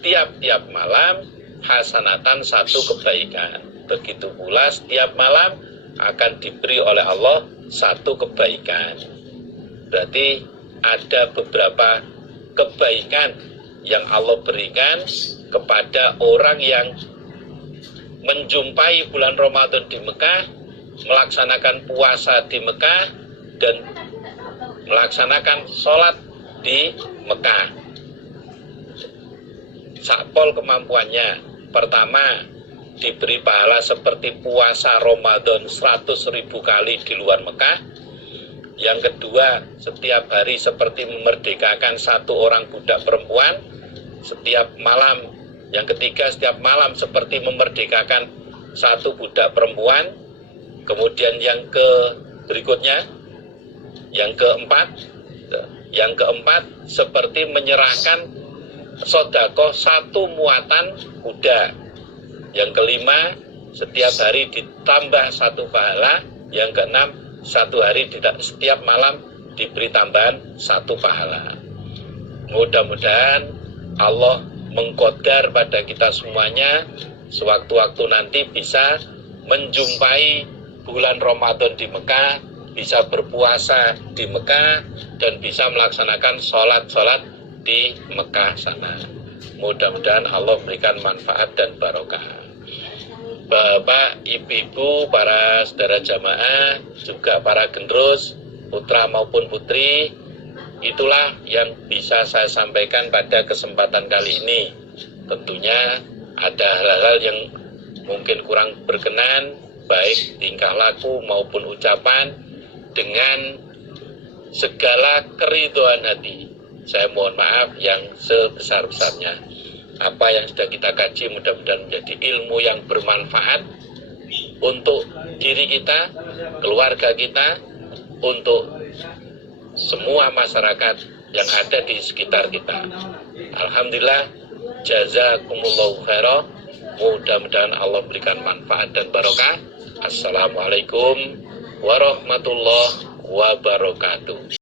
tiap-tiap malam, hasanatan, satu kebaikan. Begitu pula setiap malam akan diberi oleh Allah satu kebaikan. Berarti ada beberapa kebaikan yang Allah berikan kepada orang yang menjumpai bulan Ramadan di Mekah, melaksanakan puasa di Mekah, dan melaksanakan sholat di Mekah. Sakpol kemampuannya. Pertama, diberi pahala seperti puasa Ramadan 100.000 kali di luar Mekah. Yang kedua, setiap hari seperti memerdekakan satu orang budak perempuan setiap malam. Yang ketiga, setiap malam seperti memerdekakan satu budak perempuan. Kemudian yang berikutnya, yang keempat, seperti menyerahkan sodako satu muatan kuda. Yang kelima, setiap hari ditambah satu pahala. Yang keenam, satu hari setiap malam diberi tambahan satu pahala. Mudah-mudahan Allah mengqadar pada kita semuanya sewaktu-waktu nanti bisa menjumpai bulan Ramadan di Mekah, bisa berpuasa di Mekah, dan bisa melaksanakan sholat-sholat di Mekah sana. Mudah-mudahan Allah memberikan manfaat dan barokah. Bapak, ibu-ibu, para saudara jamaah, juga para generus, putra maupun putri, itulah yang bisa saya sampaikan pada kesempatan kali ini. Tentunya ada hal-hal yang mungkin kurang berkenan, baik tingkah laku maupun ucapan, dengan segala keridhaan hati. Saya mohon maaf yang sebesar-besarnya. Apa yang sudah kita kaji mudah-mudahan menjadi ilmu yang bermanfaat untuk diri kita, keluarga kita, untuk semua masyarakat yang ada di sekitar kita. Alhamdulillah, jazakumullahu khairan. Mudah-mudahan Allah berikan manfaat dan barokah. Assalamualaikum warahmatullahi wabarakatuh.